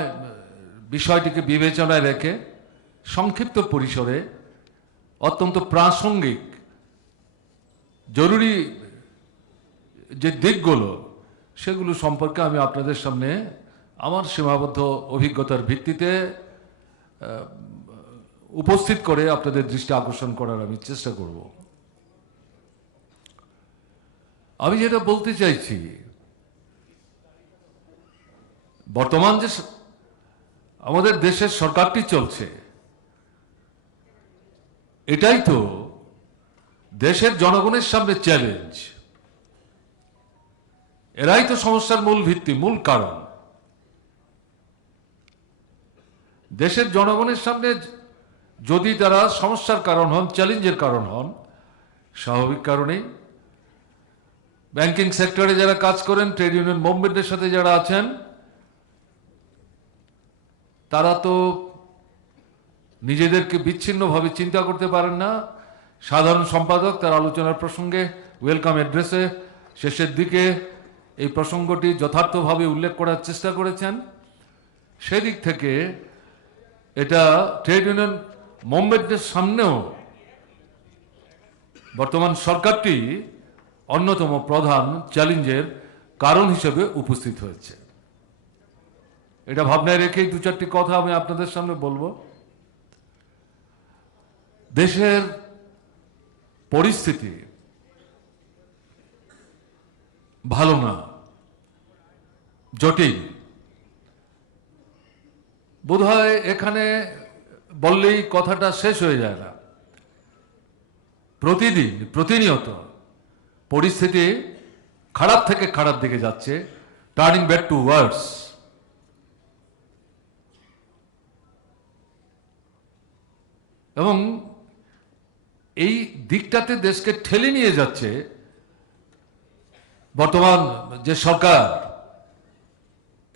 বিষয়টিকে বিবেচনায় রেখে সংক্ষিপ্ত পরিসরে অত্যন্ত প্রাসঙ্গিক জরুরি যে দিকগুলো সেগুলো সম্পর্কে আমি আপনাদের সামনে আমার সীমাবদ্ধ অভিজ্ঞতার ভিত্তিতে উপস্থিত করে আপনাদের দৃষ্টি আকর্ষণ করার আমি চেষ্টা করব। আমি যেটা বলতে চাইছি, বর্তমান যে আমাদের দেশের সরকারটি চলছে, এটাই তো দেশের জনগণের সামনে চ্যালেঞ্জ। এরাই তো সমস্যার মূল ভিত্তি, মূল কারণ। দেশের জনগণের সামনে যদি তারা সমস্যার কারণ হন, চ্যালেঞ্জের কারণ হন, স্বাভাবিক কারণেই ব্যাংকিং সেক্টরে যারা কাজ করেন, ট্রেড ইউনিয়ন মুভমেন্টের সাথে যারা আছেন, তারা তো নিজেদেরকে বিচ্ছিন্নভাবে চিন্তা করতে পারেন না। সাধারণ সম্পাদক তার আলোচনার প্রসঙ্গে ওয়েলকাম অ্যাড্রেসে শেষের দিকে এই প্রসঙ্গটি যথার্থভাবে উল্লেখ করার চেষ্টা করেছেন। সেদিক থেকে এটা ট্রেড ইউনিয়ন মুভমেন্টের সামনেও বর্তমান সরকারটি অন্যতম প্রধান চ্যালেঞ্জের কারণ হিসেবে উপস্থিত হয়েছে। এটা ভাবনায় রেখেই দু চারটি কথা আমি আপনাদের সামনে বলবো। দেশের পরিস্থিতি ভালো না, জটিল। বোধহয় এখানে বললেই কথাটা শেষ হয়ে যায় না। প্রতিদিন, প্রতিনিয়ত পরিস্থিতি খারাপ থেকে খারাপ দিকে যাচ্ছে, টার্নিং ব্যাক টু ওয়ার্স। এবং এই দিকটাতে দেশকে ঠেলে নিয়ে যাচ্ছে বর্তমান যে সরকার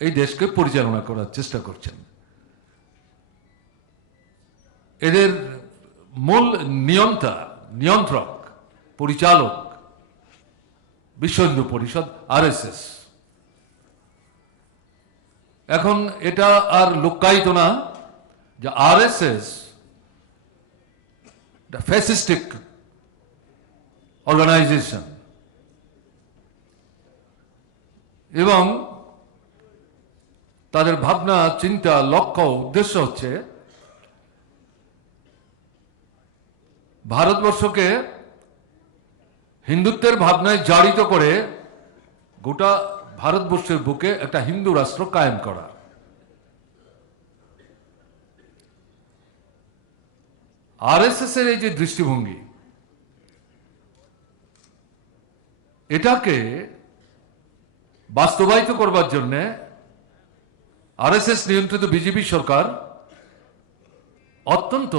এই দেশকে পরিচালনা করার চেষ্টা করছেন। এদের মূল নিয়ন্ত্রক, পরিচালক বিশ্ব হিন্দু পরিষদ, আরএসএস। এখন এটা আর লুক্কায়িত না যে আরএসএস ফ্যাসিস্টিক অর্গানাইজেশন, এবং তাদের ভাবনা, চিন্তা, লক্ষ্য, উদ্দেশ্য হচ্ছে ভারতবর্ষকে হিন্দুত্বের ভাবনায় জারিত করে গোটা ভারতবর্ষের বুকে একটা হিন্দু রাষ্ট্র কায়েম করা। আরএসএস এর এই যে দৃষ্টিভঙ্গি, এটাকে বাস্তবায়িত করবার জন্য আরএসএস নিয়ন্ত্রিত বিজেপি সরকার অত্যন্ত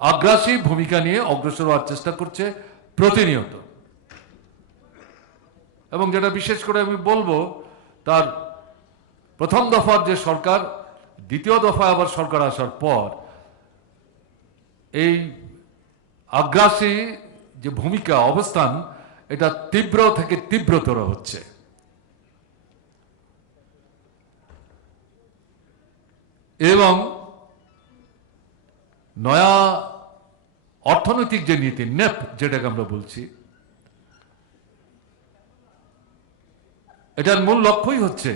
আগ্রাসী ভূমিকা নিয়ে অগ্রসর হওয়ার চেষ্টা করছে প্রতিনিয়ত। এবং যেটা বিশেষ করে আমি বলবো, তার প্রথম দফার যে সরকার, দ্বিতীয় দফায় আবার সরকার আসার পর এই আগ্রাসী যে ভূমিকা অবস্থান, এটা তীব্র থেকে তীব্রতর হচ্ছে। এবং নয়া অর্থনৈতিক যে নীতি, নেপ যেটাকে আমরা বলছি, এটার মূল লক্ষ্যই হচ্ছে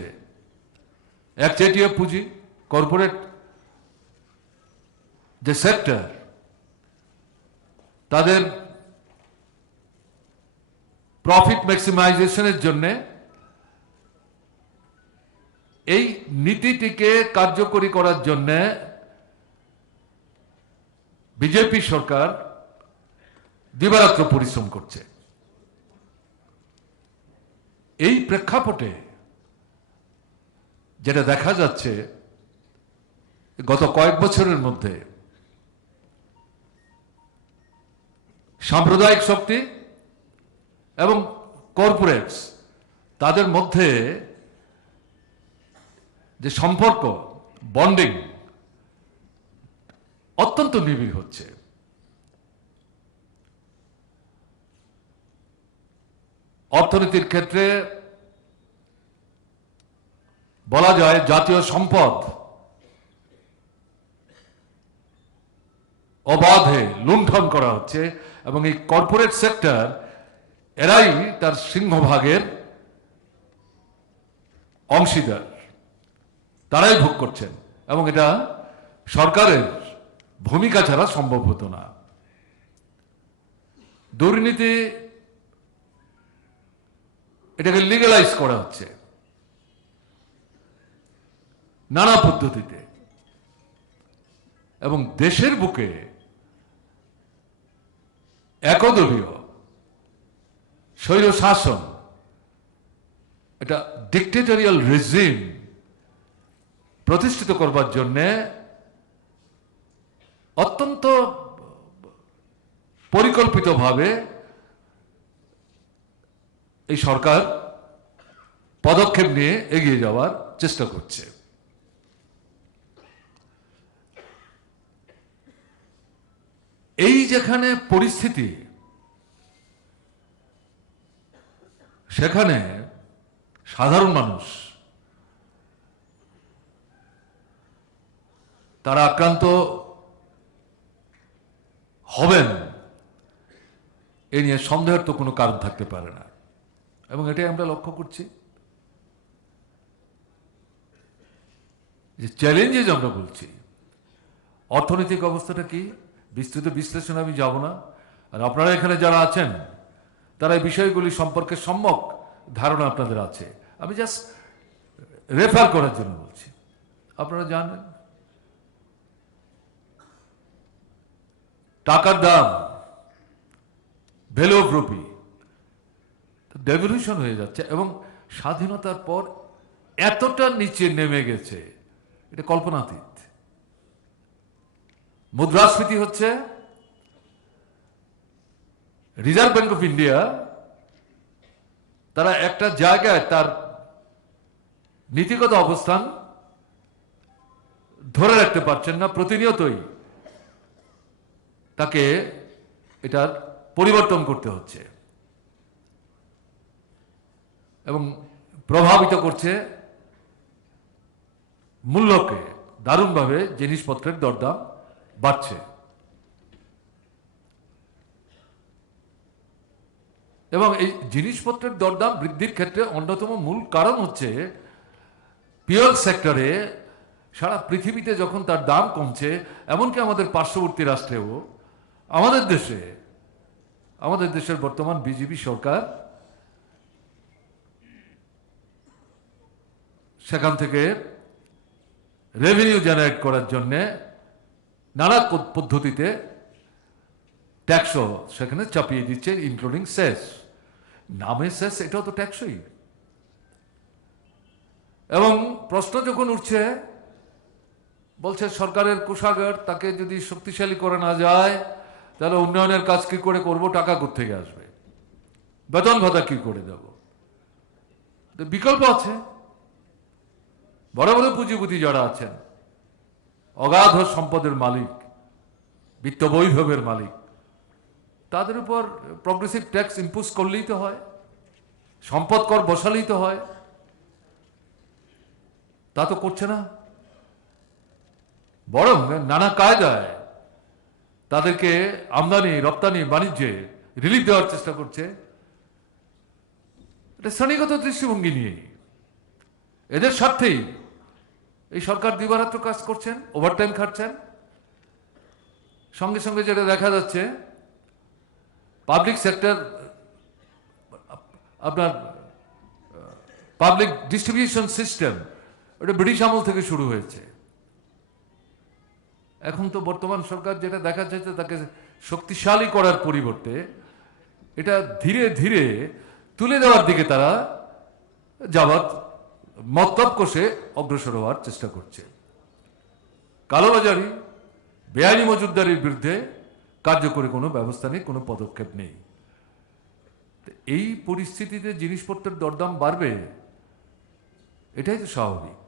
একচেটিয়া পুঁজি, কর্পোরেট যে সেক্টর, তাদের প্রফিট ম্যাক্সিমাইজেশনের জন্য এই নীতিটিকে কার্যকরী করার জন্য বিজেপি সরকার দিবারাত্র পরিশ্রম করছে। এই প্রেক্ষাপটে যেটা দেখা যাচ্ছে, গত কয়েক বছরের মধ্যে সাম্প্রদায়িক শক্তি এবং কর্পোরেটস, তাদের মধ্যে যে সম্পর্ক, বন্ডিং অত্যন্ত নিবিড় হচ্ছে। অর্থনীতির ক্ষেত্রে বলা যায় জাতীয় সম্পদ অবাধে লুণ্ঠন করা হচ্ছে, এবং এই কর্পোরেট সেক্টর এরাই তার সিংহভাগের অংশীদার, তারাই ভোগ করছেন, এবং এটা সরকারের ভূমিকা ছাড়া সম্ভব হতো না। দুর্নীতি, এটাকে লিগালাইজ করা হচ্ছে নানা পদ্ধতিতে, এবং দেশের বুকে একদলীয় স্বৈর শাসন, এটা ডিক্টেটরিয়াল রেজিম প্রতিষ্ঠিত করবার জন্যে অত্যন্ত পরিকল্পিতভাবে এই সরকার পদক্ষেপ নিয়ে এগিয়ে যাওয়ার চেষ্টা করছে। এই যেখানে পরিস্থিতি, সেখানে সাধারণ মানুষ তারা আক্রান্ত হবেন, এ নিয়ে সন্দেহের তো কোনো কারণ থাকতে পারে না, এবং এটাই আমরা লক্ষ্য করছি। যে চ্যালেঞ্জেস আমরা বলছি, অর্থনৈতিক অবস্থাটা কি, বিস্তৃত বিশ্লেষণে আমি যাব না, আর আপনারা এখানে যারা আছেন তারা এই বিষয়গুলি সম্পর্কে সম্যক ধারণা আপনাদের আছে। আমি জাস্ট রেফার করার জন্য বলছি, আপনারা জানেন টাকার দাম, ভ্যালু অফ রুপি ডেভলিউশন হয়ে যাচ্ছে, এবং স্বাধীনতার পর এতটা নিচে নেমে গেছে, এটা কল্পনাতীত। মুদ্রাস্ফীতি হচ্ছে, রিজার্ভ ব্যাংক অফ ইন্ডিয়া তারা একটা জায়গায় তার নীতিগত অবস্থান ধরে রাখতে পারছেন না, প্রতিনিয়তই তাকে এটার পরিবর্তন করতে হচ্ছে, এবং প্রভাবিত করছে মূল্যকে দারুণভাবে। জিনিসপত্রের দরদাম বাড়ছে, এবং এই জিনিসপত্রের দরদাম বৃদ্ধির ক্ষেত্রে অন্যতম মূল কারণ হচ্ছে পিওর সেক্টরে সারা পৃথিবীতে যখন তার দাম কমছে, এমনকি আমাদের পার্শ্ববর্তী রাষ্ট্রেও, আমাদের দেশের বর্তমান বিজেপি সরকার সেখান থেকে রেভিনিউ জেনারেট করার জন্য নানা পদ্ধতিতে ট্যাক্সও সেখানে চাপিয়ে দিচ্ছে, ইনক্লুডিং সেস। নামে সেস, এটাও তো ট্যাক্সই, এবং প্রশ্ন যখন উঠছে, বলছে সরকারের কোষাগার তাকে যদি শক্তিশালী করে না যায় তাহলে উন্নয়নের কাজ কি করে করব, টাকা কোত্থেকে আসবে, বেতন ভাতা কি করে দেব? বিকল্প আছে। বড় বড় পুঁজিপতি যারা আছেন, অগাধ সম্পদের মালিক, বিত্ত বৈভবের মালিক, তাদের উপর প্রগ্রেসিভ ট্যাক্স ইম্পোজ করলেই তো হয়, সম্পদ কর বসালেই তো হয়। তা তো করছে না, বরং নানা কায়দায় তাদেরকে আমদানি রপ্তানি বাণিজ্যে রিলিফ দেওয়ার চেষ্টা করছে। এটা শ্রেণীগত দৃষ্টিভঙ্গি নিয়ে এদের স্বার্থেই এই সরকার দিবারাত্র কাজ করছেন, ওভারটাইম খাটছেন। সঙ্গে সঙ্গে যেটা দেখা যাচ্ছে, পাবলিক সেক্টর, আপনার পাবলিক ডিস্ট্রিবিউশন সিস্টেম, ওটা ব্রিটিশ আমল থেকে শুরু হয়েছে। এখন তো বর্তমান সরকার যেটা দেখা যাচ্ছে, তাকে শক্তিশালী করার পরিবর্তে এটা ধীরে ধীরে তুলে দেওয়ার দিকে তারা যাওয়ার মতলব কষে অগ্রসর হওয়ার চেষ্টা করছে। কালোবাজারি, বেআইনি মজুতদারির বিরুদ্ধে কার্যকরী কোনো ব্যবস্থা নেই, কোনো পদক্ষেপ নেই। এই পরিস্থিতিতে জিনিসপত্রের দরদাম বাড়বে, এটাই তো স্বাভাবিক।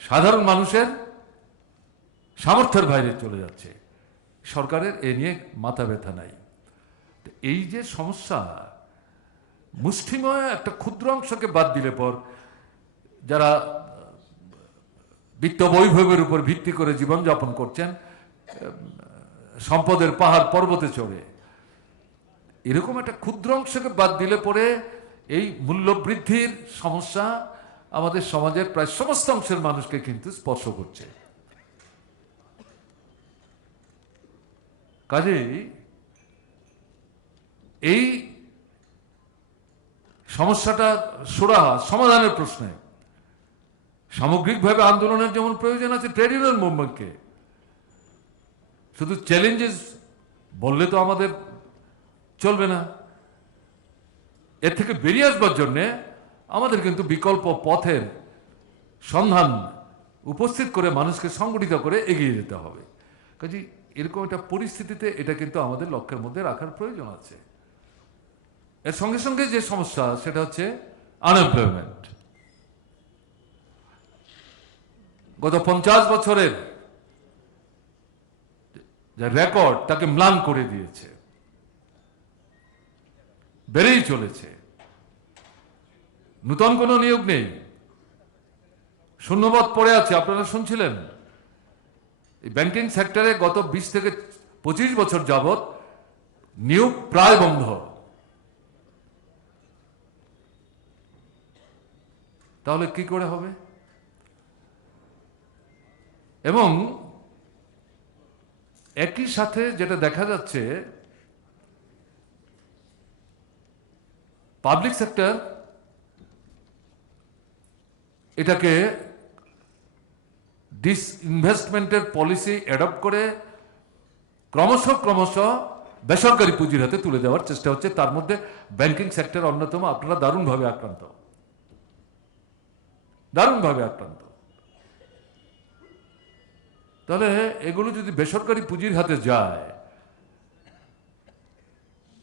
সাধারণ মানুষের সামর্থ্যের বাইরে চলে যাচ্ছে, সরকারের এ নিয়ে মাথা ব্যথা নাই। এই যে সমস্যা, মুষ্টিময় একটা ক্ষুদ্র অংশকে বাদ দিলে পর যারা বিত্ত বৈভবের উপর ভিত্তি করে জীবনযাপন করছেন, সম্পদের পাহাড় পর্বতে চড়ে, এরকম একটা ক্ষুদ্র অংশকে বাদ দিলে পরে এই মূল্যবৃদ্ধির সমস্যা আমাদের সমাজের প্রায় সমস্ত অংশের মানুষকে কিন্তু স্পর্শ করছে। কাজেই এই সমস্যাটা সুরাহা সমাধানের প্রশ্নে সামগ্রিকভাবে আন্দোলনের যেমন প্রয়োজন আছে, ট্রেড ইউনিয়ন মুভমেন্টকে শুধু চ্যালেঞ্জেস বললে তো আমাদের চলবে না। এর থেকে বেরিয়ে আসবার জন্যে আমাদের কিন্তু বিকল্প পথের সন্ধান উপস্থিত করে মানুষকে সংগঠিত করে এগিয়ে যেতে হবে। কাজে এরকম একটা পরিস্থিতিতে এটা কিন্তু আমাদের লক্ষ্যের মধ্যে রাখার প্রয়োজন আছে। এর সঙ্গে সঙ্গে যে সমস্যা, সেটা হচ্ছে আনএমপ্লয়মেন্ট। গত 50 বছরের যে রেকর্ড, তাকে ম্লান করে দিয়েছে, বেড়েই চলেছে। নূতন কোনো নিয়োগ নেই, শূন্যপদ পড়ে আছে। আপনারা শুনছিলেন, এই ব্যাংকিং সেক্টরে গত 20 থেকে 25 বছর যাবৎ নিয়োগ প্রায় বন্ধ। তাহলে কি করে হবে? এবং একই সাথে যেটা দেখা যাচ্ছে, পাবলিক সেক্টর এটাকে ডিসইনভেস্টমেন্টের পলিসি অ্যাডপ্ট করে ক্রমশ বেসরকারি পুঁজির হাতে তুলে দেওয়ার চেষ্টা হচ্ছে। তার মধ্যে ব্যাংকিং সেক্টর অন্যতম। আপনারা দারুণভাবে আক্রান্ত। তাহলে এগুলো যদি বেসরকারি পুঁজির হাতে যায়,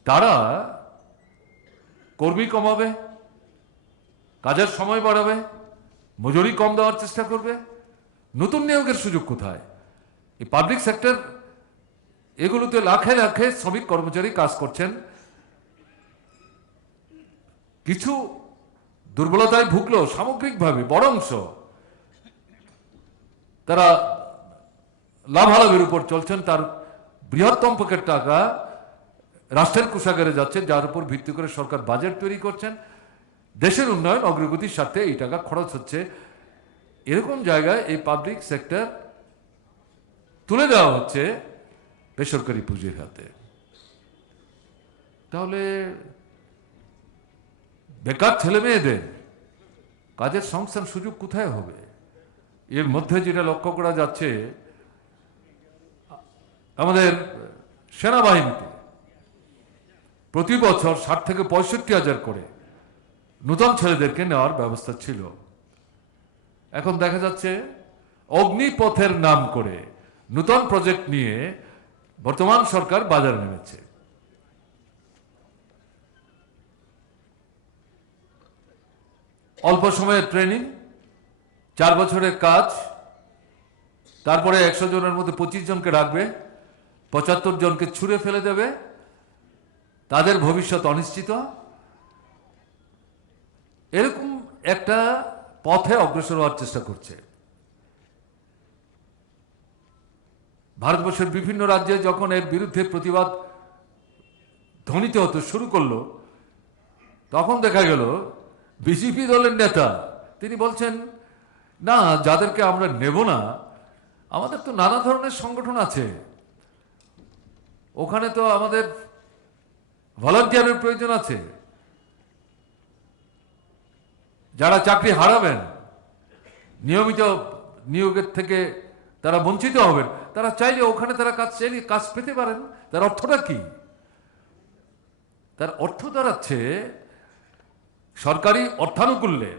তারা কর্মী কমাবে, কাজের সময় বাড়াবে, মজুরি কম দেওয়ার চেষ্টা করবে। নতুন নিয়োগের সুযোগ কোথায়? এই পাবলিক সেক্টর এগুলোতে লাখে লাখে শ্রমিক কর্মচারী কাজ করছেন। কিছু দুর্বলতায় ভুগলেও সামগ্রিকভাবে বড় অংশ তারা লাভালাভের উপর চলছেন। তার বৃহত্তম পক্ষের টাকা রাষ্ট্রের কোষাগারে যাচ্ছে, যার উপর ভিত্তি করে সরকার বাজেট তৈরি করছেন। দেশের উন্নয়ন অগ্রগতির সাথে এই টাকা খরচ হচ্ছে। এরকম জায়গায় এই পাবলিক সেক্টর তুলে দেওয়া হচ্ছে বেসরকারি পুঁজির হাতে। তাহলে বেকার ছেলে মেয়েদের কাজের সংস্থান সুযোগ কোথায় হবে? এর মধ্যে যেটা লক্ষ্য করা যাচ্ছে, আমাদের সেনাবাহিনীতে প্রতি বছর 60 থেকে 65 হাজার করে নূতন ছেলেদেরকে নেওয়ার ব্যবস্থা ছিল। এখন দেখা যাচ্ছে অগ্নিপথের নাম করে নতুন প্রজেক্ট নিয়ে বর্তমান সরকার বাজারে নেমেছে। অল্প সময়ের ট্রেনিং, 4 বছরের কাজ, তারপরে 100 জনের মধ্যে 25 জনকে রাখবে, 75 জনকে ছুঁড়ে ফেলে দেবে, তাদের ভবিষ্যৎ অনিশ্চিত। এরকম একটা পথে অগ্রসর হওয়ার চেষ্টা করছে। ভারতবর্ষের বিভিন্ন রাজ্যে যখন এর বিরুদ্ধে প্রতিবাদ ধ্বনিত হতে শুরু করলো, তখন দেখা গেল বিজেপি দলের নেতা তিনি বলছেন, না, যাদেরকে আমরা নেব না, আমাদের তো নানা ধরনের সংগঠন আছে, ওখানে তো আমাদের ভলান্টিয়ারের প্রয়োজন আছে, যারা চাকরি হারাবেন, নিয়মিত নিয়োগের থেকে তারা বঞ্চিত হবেন, তারা চাইলে ওখানে তারা কাজ পেতে পারেন। তার অর্থটা কি? তার অর্থ দাঁড়াচ্ছে সরকারি অর্থানুকূল্যে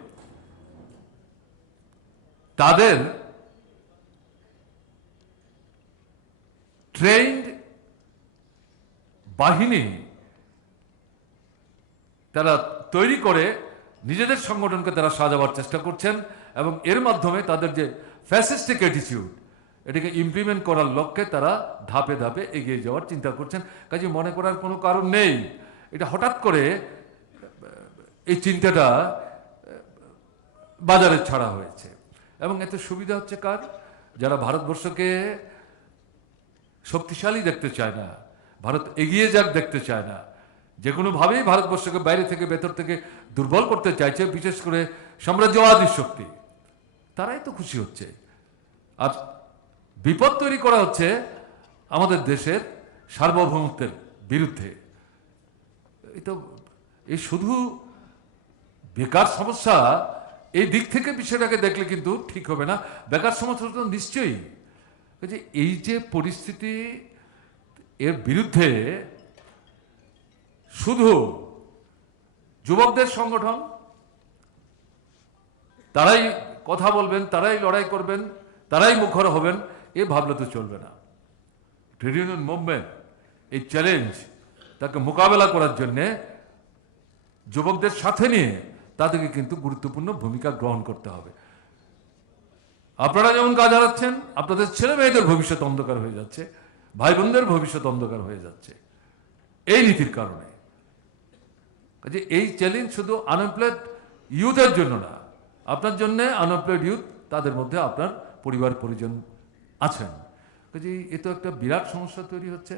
তাদের ট্রেন্ড বাহিনী তারা তৈরি করে নিজেদের সংগঠনকে তারা সাজাবার চেষ্টা করছেন, এবং এর মাধ্যমে তাদের যে ফ্যাসিস্টিক অ্যাটিটিউড, এটাকে ইমপ্লিমেন্ট করার লক্ষ্যে তারা ধাপে ধাপে এগিয়ে যাওয়ার চিন্তা করছেন। কাজে মনে করার কোনো কারণ নেই, এটা হঠাৎ করে এই চিন্তাটা বাজারে ছাড়া হয়েছে। এবং এতে সুবিধা হচ্ছে কার? যারা ভারতবর্ষকে শক্তিশালী দেখতে চায় না, ভারত এগিয়ে যাক দেখতে চায় না, যে কোনোভাবেই ভারতবর্ষকে বাইরে থেকে ভেতর থেকে দুর্বল করতে চাইছে, বিশেষ করে সাম্রাজ্যবাদী শক্তি, তারাই তো খুশি হচ্ছে। আর বিপদ তৈরি করা হচ্ছে আমাদের দেশের সার্বভৌমত্বের বিরুদ্ধে। এই শুধু বেকার সমস্যা, এই দিক থেকে বিষয়টাকে দেখলে কিন্তু ঠিক হবে না। বেকার সমস্যা তো নিশ্চয়ই, এই যে পরিস্থিতি, এর বিরুদ্ধে শুধু যুবকদের সংগঠন তারাই কথা বলবেন, তারাই লড়াই করবেন, তারাই মুখর হবেন, এ ভাবলে তো চলবে না। ট্রেড ইউনিয়ন মুভমেন্ট এই চ্যালেঞ্জ তাকে মোকাবেলা করার জন্যে যুবকদের সাথে নিয়ে তাদেরকে কিন্তু গুরুত্বপূর্ণ ভূমিকা গ্রহণ করতে হবে। আপনারা যেমন কাজ হারাচ্ছেন, আপনাদের ছেলে মেয়েদের ভবিষ্যৎ অন্ধকার হয়ে যাচ্ছে, ভাই বোনদের ভবিষ্যৎ অন্ধকার হয়ে যাচ্ছে এই নীতির কারণে। কাজে এই চ্যালেঞ্জ শুধু আনএমপ্লয়েড ইউথের জন্য না, আপনার জন্য আনএমপ্লয়েড ইউথ, তাদের মধ্যে আপনার পরিবার পরিজন আছেন। কাজে এ তো একটা বিরাট সমস্যা তৈরি হচ্ছে।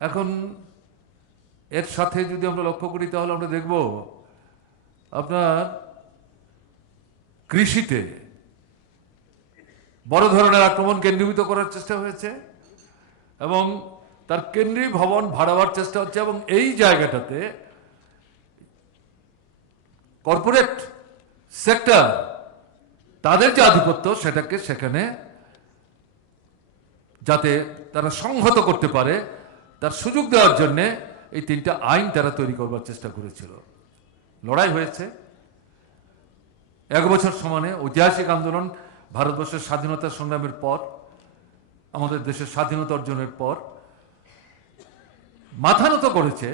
এখন এর সাথে যদি আমরা লক্ষ্য করি, তাহলে আমরা দেখব আপনার কৃষিতে বড় ধরনের আক্রমণ কেন্দ্রীভূত করার চেষ্টা হয়েছে, এবং তার কেন্দ্রীয় ভবন ভাড়াবার চেষ্টা হচ্ছে, এবং এই জায়গাটাতে কর্পোরেট সেক্টর তাদের যে আধিপত্য, সেটাকে সেখানে যাতে তারা সংহত করতে পারে, তার সুযোগ দেওয়ার জন্য এই 3টা আইন তারা তৈরি করবার চেষ্টা করেছিল। লড়াই হয়েছে 1 বছর সমানে, ঐতিহাসিক আন্দোলন। ভারতবর্ষের স্বাধীনতা সংগ্রামের পর, আমাদের দেশের স্বাধীনতা অর্জনের পর মাথা নত করেছে।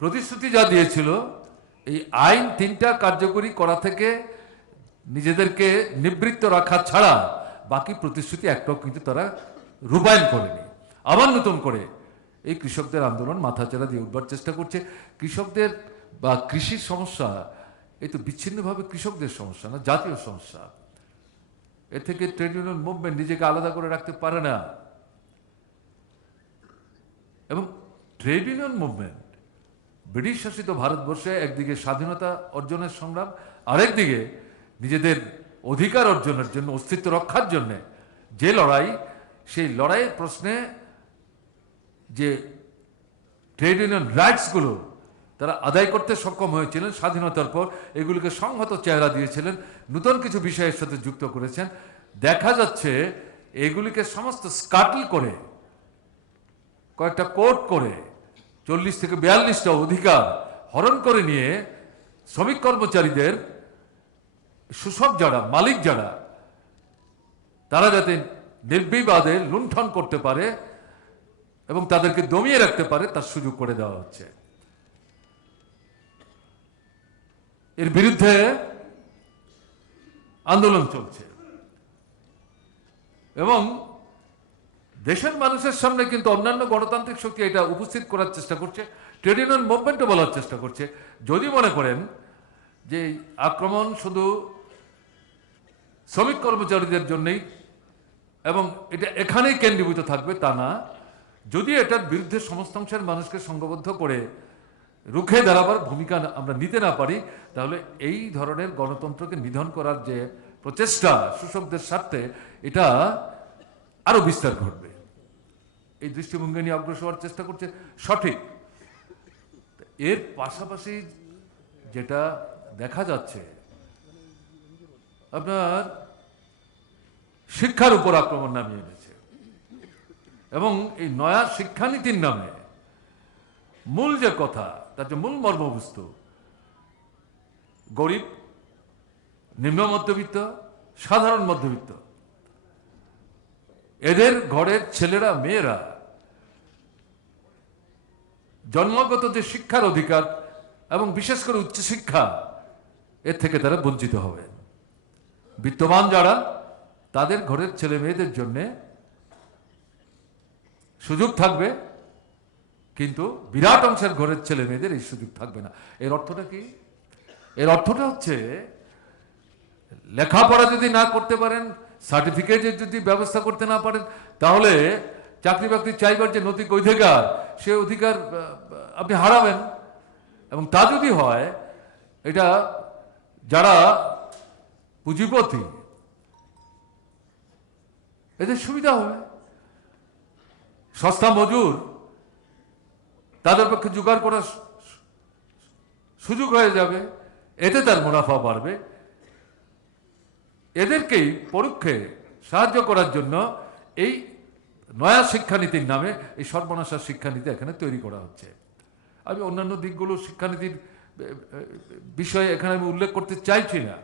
প্রতিশ্রুতি যা দিয়েছিল, এই আইন 3টা কার্যকরী করা থেকে নিজেদেরকে নিবৃত্ত রাখা ছাড়া বাকি প্রতিশ্রুতি একটাও কিন্তু তারা রূপায়ণ করেনি। আবার নতুন করে এই কৃষকদের আন্দোলন মাথাচাড়া দিয়ে উঠবার চেষ্টা করছে। কৃষকদের বা কৃষির সমস্যা এই তো বিচ্ছিন্নভাবে কৃষকদের সমস্যা না, জাতীয় সমস্যা। এ থেকে ট্রেড ইউনিয়ন মুভমেন্ট নিজেকে আলাদা করে রাখতে পারে না। এবং ট্রেড ইউনিয়ন মুভমেন্ট ব্রিটিশ শাসিত ভারতবর্ষে একদিকে স্বাধীনতা অর্জনের সংগ্রাম, আরেকদিকে নিজেদের অধিকার অর্জনের জন্য, অস্তিত্ব রক্ষার জন্য যে লড়াই, সেই লড়াইয়ের প্রশ্নে যে ট্রেড ইউনিয়ন রাইটসগুলো তারা আদায় করতে সক্ষম হয়েছিলেন স্বাধীনতার পর, এগুলিকে সংহত চেহারা দিয়েছিলেন, নতুন কিছু বিষয়ের সাথে যুক্ত করেছেন। দেখা যাচ্ছে এগুলিকে সমস্ত স্কাটল করে, কয়েকটা কোট করে 40 থেকে 42টা অধিকার হরণ করে নিয়ে শ্রমিক কর্মচারীদের শোষক যারা, মালিক যারা, তারা যাতে নির্বিবাদে লুণ্ঠন করতে পারে এবং তাদেরকে দমিয়ে রাখতে পারে তার সুযোগ করে দেওয়া হচ্ছে। এর বিরুদ্ধে আন্দোলন চলছে এবং দেশের মানুষের সামনে কিন্তু অন্যান্য গণতান্ত্রিক শক্তি এটা উপস্থিত করার চেষ্টা করছে, ট্রেড ইউনিয়ন মুভমেন্টও বলার চেষ্টা করছে, যদি মনে করেন যে আক্রমণ শুধু শ্রমিক কর্মচারীদের জন্যই এবং এটা এখানেই কেন্দ্রীভূত থাকবে তা না, যদি এটার বিরুদ্ধে সমস্ত অংশের মানুষকে সংঘবদ্ধ করে রুখে দাঁড়াবার ভূমিকা আমরা নিতে না পারি, তাহলে এই ধরনের গণতন্ত্রকে নিধন করার যে প্রচেষ্টা শোষকদের স্বার্থে, এটা আরো বিস্তার ঘটবে। এই দৃষ্টিভঙ্গি নিয়ে অগ্রসর হওয়ার চেষ্টা করছে, সঠিক। এর পাশাপাশি যেটা দেখা যাচ্ছে, আপনার শিক্ষার উপর আক্রমণ নামিয়ে এনেছে এবং এই নয়া শিক্ষানীতির নামে মূল যে কথা, তার যে মূল মর্মবস্তু, গরিব, নিম্ন মধ্যবিত্ত, সাধারণ মধ্যবিত্ত, এদের ঘরের ছেলেরা মেয়েরা জন্মগত যে শিক্ষার অধিকার এবং বিশেষ করে উচ্চশিক্ষা, এর থেকে তারা বঞ্চিত হবে। বিত্তবান যারা, তাদের ঘরের ছেলে মেয়েদের জন্য সুযোগ থাকবে, কিন্তু বিরাট অংশের ঘরের ছেলে মেয়েদের এই সুযোগ থাকবে না। এর অর্থটা কি? এর অর্থটা হচ্ছে লেখাপড়া যদি না করতে পারেন, সার্টিফিকেটের যদি ব্যবস্থা করতে না পারেন, তাহলে চাকরি বাকরি চাইবার যে নৈতিক অধিকার, সে অধিকার আপনি হারাবেন। এবং তা যদি হয়, এটা যারা পুঁজিপতি, এদের সুবিধা হবে। সস্তা মজুর তাদের পক্ষে জোগাড় করার সুযোগ হয়ে যাবে, এতে তার মুনাফা বাড়বে। এদেরকেই পরোক্ষে সাহায্য করার জন্য এই নয়া শিক্ষানীতির নামে এই সর্বনাশা শিক্ষানীতি এখানে তৈরি করা হচ্ছে। আমি অন্যান্য দিকগুলো শিক্ষানীতির বিষয়ে এখানে আমি উল্লেখ করতে চাইছি না।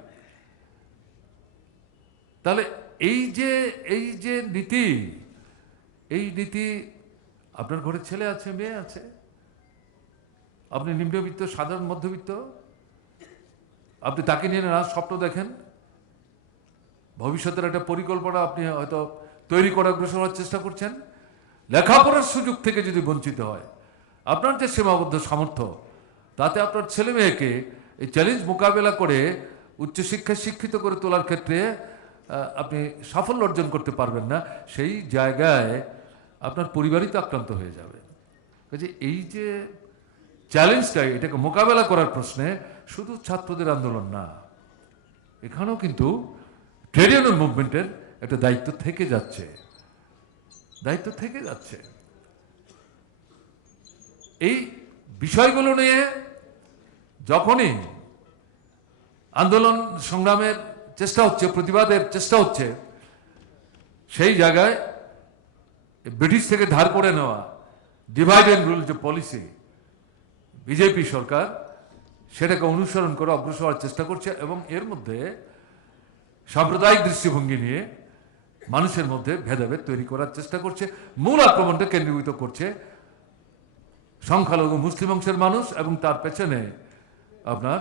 তাহলে এই যে নীতি, এই নীতি, আপনার ঘরে ছেলে আছে, মেয়ে আছে, আপনি নিম্নবিত্ত, সাধারণ মধ্যবিত্ত, আপনি তাকে নিয়ে না স্বপ্ন দেখেন, ভবিষ্যতের একটা পরিকল্পনা আপনি হয়তো তৈরি করার অগ্রসর হওয়ার চেষ্টা করছেন, লেখাপড়ার সুযোগ থেকে যদি বঞ্চিত হয়, আপনার যে সীমাবদ্ধ সামর্থ্য, তাতে আপনার ছেলে মেয়েকে এই চ্যালেঞ্জ মোকাবেলা করে উচ্চশিক্ষায় শিক্ষিত করে তোলার ক্ষেত্রে আপনি সাফল্য অর্জন করতে পারবেন না, সেই জায়গায় আপনার পরিবারই তো আক্রান্ত হয়ে যাবে। কাজে এই যে চ্যালেঞ্জটা, এটাকে মোকাবেলা করার প্রশ্নে শুধু ছাত্রদের আন্দোলন না, এখানেও কিন্তু ট্রেড ইউনিয়ন মুভমেন্টের একটা দায়িত্ব থেকে যাচ্ছে, দায়িত্ব থেকে যাচ্ছে। এই বিষয়গুলো নিয়ে যখনই আন্দোলন সংগ্রামের চেষ্টা হচ্ছে, প্রতিবাদের চেষ্টা হচ্ছে, সেই জায়গায় ব্রিটিশ থেকে ধার করে নেওয়া ডিভাইড অ্যান্ড রুল যে পলিসি বিজেপি সরকার, সেটাকে অনুসরণ করে অগ্রসর হওয়ার চেষ্টা করছে এবং এর মধ্যে সাম্প্রদায়িক দৃষ্টিভঙ্গি নিয়ে মানুষের মধ্যে ভেদাভেদ তৈরি করার চেষ্টা করছে। মূল আক্রমণটা কেন্দ্রীভূত করছে সংখ্যালঘু মুসলিম অংশের মানুষ এবং তার পেছনে আপনার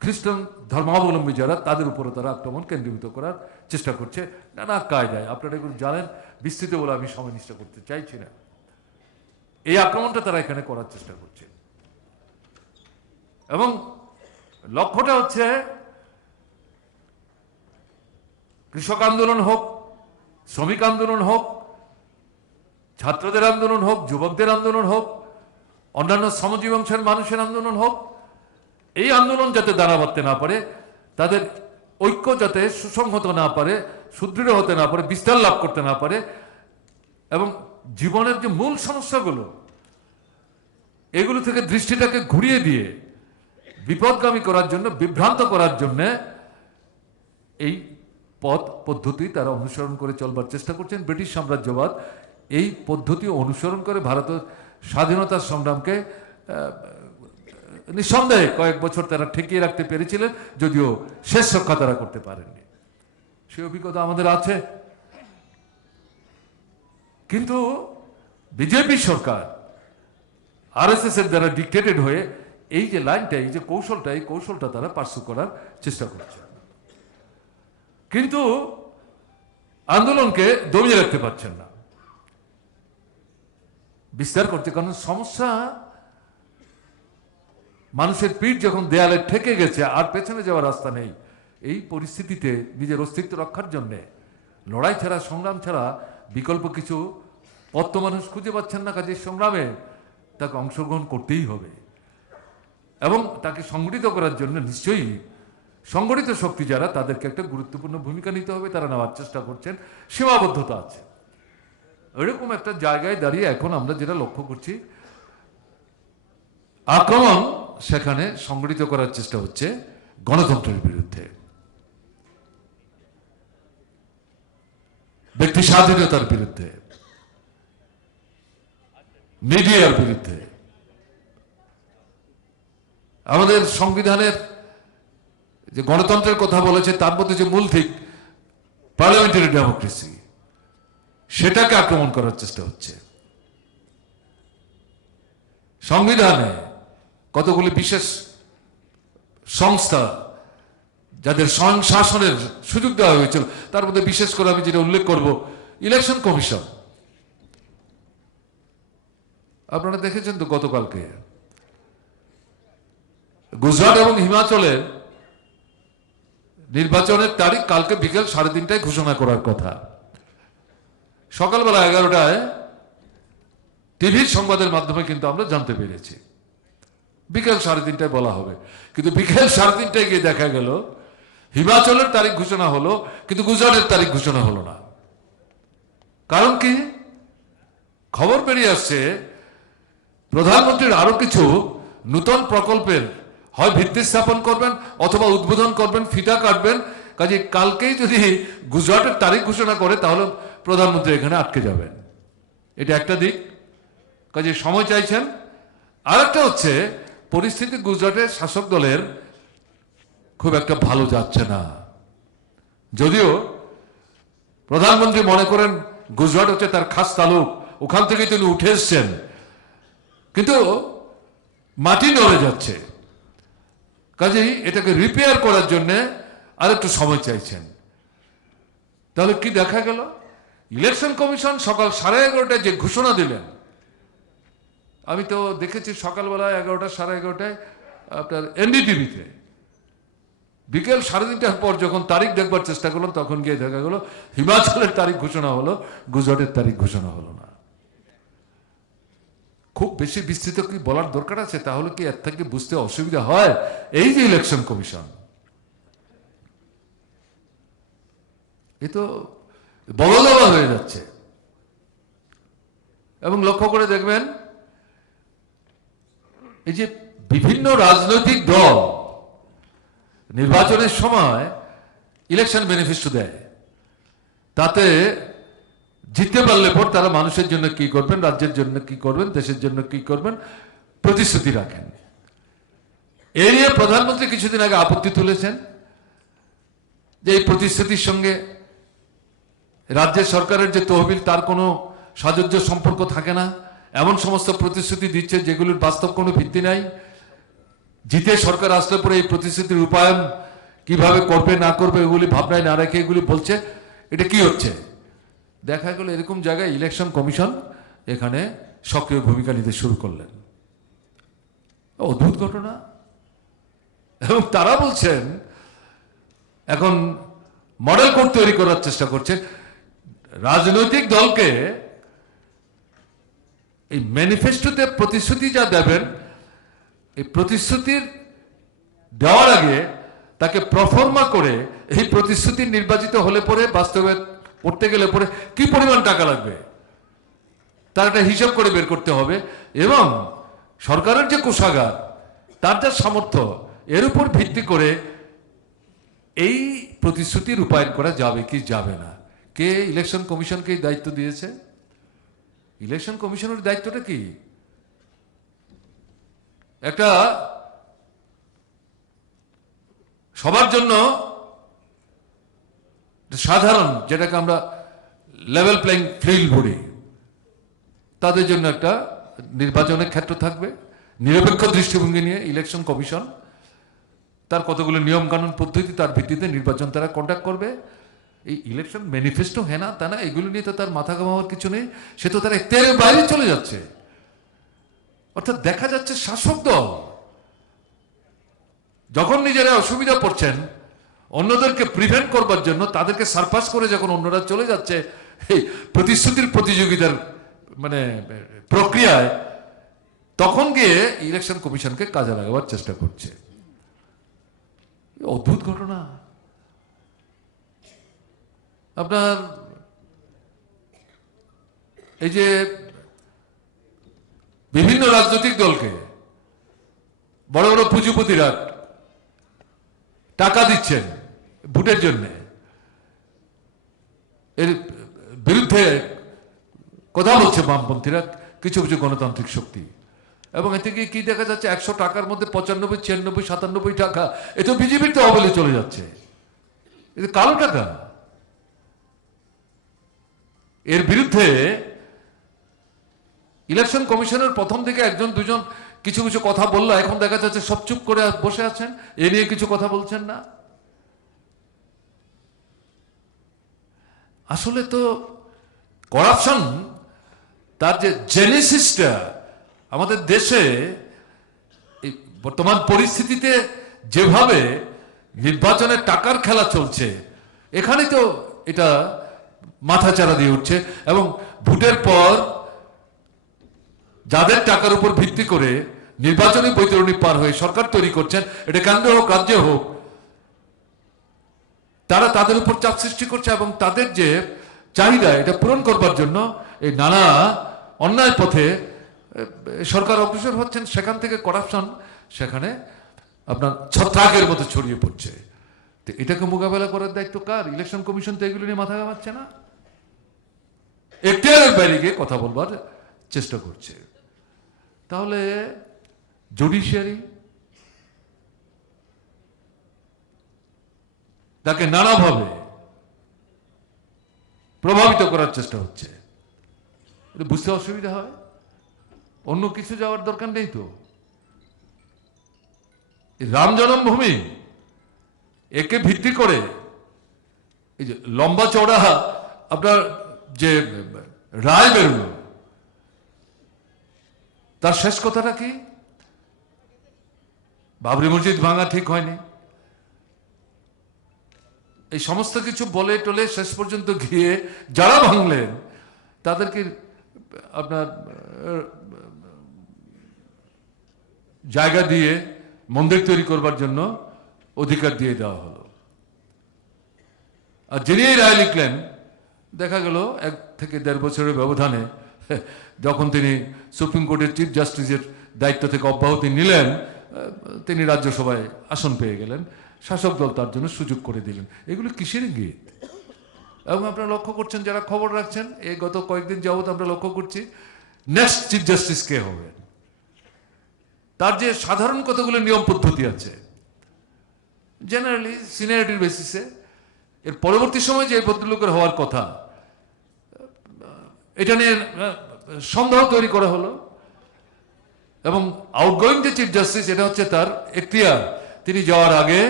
খ্রিস্টান ধর্মাবলম্বী যারা, তাদের উপরে তারা আক্রমণ কেন্দ্রীভূত করার চেষ্টা করছে নানা কায়দায়। আপনারা এগুলো জানেন, বিস্তৃত বলে আমি সময় নিষ্ঠা করতে চাইছি না। এই আক্রমণটা তারা এখানে করার চেষ্টা করছে এবং লক্ষ্যটা হচ্ছে কৃষক আন্দোলন হোক, শ্রমিক আন্দোলন হোক, ছাত্রদের আন্দোলন হোক, যুবকদের আন্দোলন হোক, অন্যান্য শ্রমজীবী অংশের মানুষের আন্দোলন হোক, এই আন্দোলন যাতে দাঁড়া বাঁধতে না পারে, তাদের ঐক্য যাতে সুসংহত না পারে, সুদৃঢ় হতে না পারে, বিস্তার লাভ করতে না পারে এবং জীবনের যে মূল সমস্যাগুলো, এগুলো থেকে দৃষ্টিটাকে ঘুরিয়ে দিয়ে বিপদগামী করার জন্য, বিভ্রান্ত করার জন্য এই পথ পদ্ধতি তারা অনুসরণ করে চলবার চেষ্টা করছেন। ব্রিটিশ সাম্রাজ্যবাদ এই পদ্ধতি অনুসরণ করে ভারতের স্বাধীনতার সংগ্রামকে নিঃসন্দেহে কয়েক বছর তারা ঠেকিয়ে রাখতে পেরেছিলেন, যদিও শেষ রক্ষা তারা করতে পারেননি। সেই অভিজ্ঞতা আমাদের আছে। কিন্তু বিজেপি সরকার আরএসএস এর দ্বারা ডিক্টেটেড হয়ে এই যে লাইনটা, এই যে কৌশলটা, এই কৌশলটা তারা পার্সু করার চেষ্টা করছে, কিন্তু আন্দোলনকে দমিয়ে রাখতে পারছেন না, বিস্তার করতে। কারণ সমস্যা, মানুষের পিঠ যখন দেয়ালে ঠেকে গেছে আর পেছনে যাওয়ার রাস্তা নেই, এই পরিস্থিতিতে নিজের অস্তিত্ব রক্ষার জন্য লড়াই ছাড়া, সংগ্রাম ছাড়া বিকল্প কিছু পথ তো মানুষ খুঁজে পাচ্ছেন না। কাজে সংগ্রামে তাকে অংশগ্রহণ করতেই হবে এবং তাকে সংগঠিত করার জন্য নিশ্চয়ই সংগঠিত শক্তি যারা, তাদেরকে একটা গুরুত্বপূর্ণ ভূমিকা নিতে হবে। তারা নেওয়ার চেষ্টা করছেন, সীমাবদ্ধতা আছে। এরকম একটা জায়গায় দাঁড়িয়ে এখন আমরা যেটা লক্ষ্য করছি, আক্রমণ সেখানে সংগঠিত করার চেষ্টা হচ্ছে গণতন্ত্রের বিরুদ্ধে, ব্যক্তি স্বাধীনতার বিরুদ্ধে, মিডিয়ার বিরুদ্ধে। আমাদের সংবিধানের যে গণতন্ত্রের কথা বলেছে তার মধ্যে যে মূল দিক পার্লামেন্টারি ডেমোক্রেসি, সেটাকে আক্রমণ করার চেষ্টা হচ্ছে। সংবিধানে কতগুলি বিশেষ সংস্থা যাদের স্বয়ং শাসনের সুযোগ দেওয়া হয়েছিল, তার মধ্যে বিশেষ করে আমি যেটা উল্লেখ করব, ইলেকশন কমিশন। আপনারা দেখেছেন তো গতকালকে গুজরাট এবং হিমাচলের নির্বাচনের তারিখ কালকে বিকেল 3:30টায় ঘোষণা করার কথা। সকালবেলা 11টায় টিভির সংবাদের মাধ্যমে কিন্তু আমরা জানতে পেরেছি বিকেল 3:30টায় বলা হবে, কিন্তু বিকেল 3:30টায় গিয়ে দেখা গেল হিমাচলের তারিখ ঘোষণা হলো, কিন্তু গুজরাটের তারিখ ঘোষণা হলো না। কারণ কি? খবর বেরিয়ে আসছে প্রধানমন্ত্রীর আরো কিছু নূতন প্রকল্পের হয় ভিত্তি স্থাপন করবেন অথবা উদ্বোধন করবেন, ফিতা কাটবেন। কাজে কালকেই যদি গুজরাটের তারিখ ঘোষণা করে তাহলে প্রধানমন্ত্রী এখানে আটকে যাবেন। এটা একটা দিক, কাজে সময় চাইছেন। আরেকটা হচ্ছে পরিস্থিতি গুজরাটের শাসক দলের খুব একটা ভালো যাচ্ছে না। যদিও প্রধানমন্ত্রী মনে করেন গুজরাট হচ্ছে তার খাস তালুক, ওখান থেকে তিনি উঠে এসছেন, কিন্তু মাটি নড়ে যাচ্ছে। কাজেই এটাকে রিপেয়ার করার জন্য আর একটু সময় চাইছেন। তাহলে কি দেখা গেল? ইলেকশন কমিশন সকাল 11:30টায় যে ঘোষণা দিলেন, আমি তো দেখেছি সকালবেলা 11টা 11:30টায় আপনার এনডিটিভিতে, বিকেল 3:30টার পর যখন তারিখ দেখবার চেষ্টা করলাম তখন গিয়ে দেখা গেল হিমাচলের তারিখ ঘোষণা হলো, গুজরাটের তারিখ ঘোষণা হলো না। খুব বেশি বিস্তৃত কি বলার দরকার আছে? তাহলে কি এর থেকে বুঝতে অসুবিধা হয়? এই যে ইলেকশন কমিশন, এ তো বলদবা হয়ে যাচ্ছে। এবং লক্ষ্য করে দেখবেন এই যে বিভিন্ন রাজনৈতিক দল নির্বাচনের সময় ইলেকশন ম্যানিফেস্টো দেয়, তাতে জিততে পারলে পর তারা মানুষের জন্য কি করবেন, রাজ্যের জন্য কি করবেন, দেশের জন্য কি করবেন প্রতিশ্রুতি রাখেন। এই নিয়ে প্রধানমন্ত্রী কিছুদিন আগে আপত্তি তুলেছেন যে এই প্রতিশ্রুতির সঙ্গে রাজ্যের সরকারের যে তহবিল তার কোনো সাযুজ্য সম্পর্ক থাকে না, এমন সমস্ত প্রতিশ্রুতি দিচ্ছে যেগুলোর বাস্তব কোনো ভিত্তি নাই। জিতে সরকার আসলে পরে এই প্রতিশ্রুতির রূপায়ণ কিভাবে করবে না করবে এগুলি ভাবনায় না রেখে এগুলি বলছে। এটা কি হচ্ছে? দেখা গেল এরকম জায়গায় ইলেকশন কমিশন এখানে সক্রিয় ভূমিকা নিতে শুরু করলেন। অদ্ভুত ঘটনা। এবং তারা বলছেন এখন মডেল কোড তৈরি করার চেষ্টা করছে। রাজনৈতিক দলকে এই ম্যানিফেস্টোতে প্রতিশ্রুতি যা দেবেন, এই প্রতিশ্রুতির দেওয়ার আগে তাকে প্রফর্মা করে এই প্রতিশ্রুতি নির্বাচিত হলে পরে বাস্তবে পড়তে গেলে পরে কি পরিমাণ টাকা লাগবে তার একটা হিসাব করে বের করতে হবে। এবং সরকারের যে কোষাগার, তার যা সামর্থ্য, এর উপর ভিত্তি করে এই প্রতিশ্রুতি রূপায়ণ করা যাবে কি যাবে না। কে ইলেকশন কমিশনকে দায়িত্ব দিয়েছে? ইলেকশন কমিশনের দায়িত্বটা কি? একটা সবার জন্য সাধারণ, যেটাকে আমরা লেভেল প্লেইং ফিল্ড বলি, তাদের জন্য একটা নির্বাচনের ক্ষেত্র থাকবে, নিরপেক্ষ দৃষ্টিভঙ্গি নিয়ে ইলেকশন কমিশন তার কতগুলো নিয়ম কানুন পদ্ধতি, তার ভিত্তিতে নির্বাচন তারা কন্ডাক্ট করবে। এই ইলেকশন ম্যানিফেস্টো হ্যাঁ না তা না, এগুলো নিয়ে তো তার মাথা ঘামাবার কিছু নেই, সে তো তার এখতিয়ারের বাইরে চলে যাচ্ছে। অর্থাৎ দেখা যাচ্ছে শাসক দল যখন নিজেরা অসুবিধা পড়ছেন, অন্যদেরকে প্রিভেন্ট করবার জন্য তাদেরকে সারপাস করে যখন অন্যরা চলে যাচ্ছে এই প্রতিশ্রুতির প্রতিযোগিতার মানে প্রক্রিয়ায়, তখন গিয়ে ইলেকশন কমিশনকে কাজে লাগাবার চেষ্টা করছে। অদ্ভুত ঘটনা। আপনার এই যে বিভিন্ন রাজনৈতিক দলকে বড় বড় পুঁজিপতিরা টাকা দিচ্ছেন ভোটের জন্য, এর বিরুদ্ধে কথা বলছে বামপন্থীরা, কিছু কিছু গণতান্ত্রিক শক্তি। এবং এতে গিয়ে কি দেখা যাচ্ছে, 100 টাকার মধ্যে 95, 96, 97 টাকা এ তো বিজেপির তো অবলে চলে যাচ্ছে। এটা কালো টাকা। এর বিরুদ্ধে ইলেকশন কমিশনের প্রথম থেকে একজন দুজন কিছু কিছু কথা বললো, এখন দেখা যাচ্ছে সব চুপ করে বসে আছেন, এ নিয়ে কিছু কথা বলছেন না। আসলে তো করাপশন তার যে জেনেসিসটা আমাদের দেশে এই বর্তমান পরিস্থিতিতে যেভাবে নির্বাচনের টাকার খেলা চলছে, এখানে তো এটা মাথাচাড়া দিয়ে উঠছে। এবং ভোটের পর যাদের টাকার উপর ভিত্তি করে নির্বাচনী বৈতরণী পার হয়ে সরকার তৈরি করছেন, এটা কেন্দ্র হোক রাজ্য হোক, তারা তাদের উপর চাপ সৃষ্টি করছে এবং তাদের যে চাহিদা এটা পূরণ করবার জন্য এই নানা অন্যায় পথে সরকার অগ্রসর হচ্ছেন। সেখান থেকে করাপশন সেখানে আপনার ছত্রাকের মতো ছড়িয়ে পড়ছে। তো এটাকে মোকাবেলা করার দায়িত্ব কার? ইলেকশন কমিশন তো এগুলো নিয়ে মাথা ঘামাচ্ছে না, এখতিয়ারের বাইরে গিয়ে কথা বলবার চেষ্টা করছে। তাহলে জুডিশিয়ারি তাকে নানাভাবে প্রভাবিত করার চেষ্টা হচ্ছে, বুঝতে অসুবিধা হয়। অন্য কিছু যাওয়ার দরকার নেই তো। রাম জন্মভূমি একে ভিত্তি করে এই যে লম্বা চওড়া আপনার যে রায় বেরোলো, তার শেষ কথাটা কি? বাবরি মসজিদ ভাঙা ঠিক হয়নি, এই সমস্ত কিছু বলে টলে শেষ পর্যন্ত গিয়ে যারা ভাঙলেন তাদেরকে আপনার জায়গা দিয়ে মন্দির তৈরি করবার জন্য অধিকার দিয়ে দেওয়া হলো। আর যিনি রায় লিখলেন, দেখা গেল 1 থেকে 1.5 বছরের ব্যবধানে যখন তিনি সুপ্রিম কোর্টের চিফ জাস্টিসের দায়িত্ব থেকে অব্যাহতি নিলেন, তিনি রাজ্যসভায় আসন পেয়ে গেলেন, শাসক দল তার জন্য সুযোগ করে দিলেন। এগুলো কিসের ইঙ্গিত? এবং আপনারা লক্ষ্য করছেন, যারা খবর রাখছেন, এই গত কয়েকদিন যাবত আমরা লক্ষ্য করছি নেক্সট চিফ জাস্টিস কে হবেন, তার যে সাধারণ কতগুলো নিয়ম পদ্ধতি আছে জেনারেলি সিনিয়রিটির বেসিসে, এর পরবর্তী সময় যে ভদ্রলোকের হওয়ার কথা, এটা নিয়ে সন্দেহ তৈরি করা হলো। এবং আউটগোয়িং যে চিফ জাস্টিস, এটা হচ্ছে তার এখতিয়ার, তিনি যাওয়ার আগে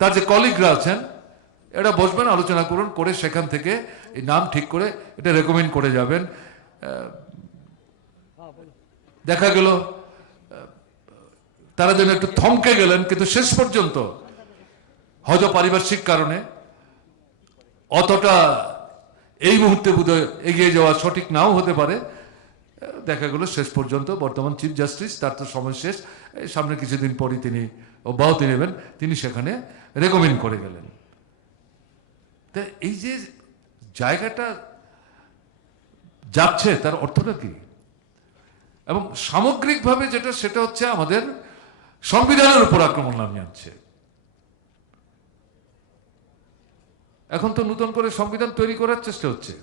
তার যে কলিগরা আছেন এটা বসবেন, আলোচনা করুন, করে সেখান থেকে এই নাম ঠিক করে এটা রেকমেন্ড করে যাবেন। দেখা গেল তারা যেন একটু থমকে গেলেন, কিন্তু শেষ পর্যন্ত হয়তো পারিপার্শ্বিক কারণে অতটা এই মুহূর্তে বোধহয় এগিয়ে যাওয়া সঠিক নাও হতে পারে। দেখা গেল শেষ পর্যন্ত বর্তমান চিফ জাস্টিস, তার তো সময় শেষ, সামনে কিছুদিন পরই তিনি অব্যাহতি নেবেন, তিনি সেখানে রেকমেন্ড করে গেলেন। তা এই যে জায়গাটা যাচ্ছে তার অর্থটা কি? এবং সামগ্রিকভাবে যেটা, সেটা হচ্ছে আমাদের সংবিধানের উপর আক্রমণ নামিয়ে আনছে। এখন তো নতুন করে সংবিধান তৈরি করার চেষ্টা হচ্ছে,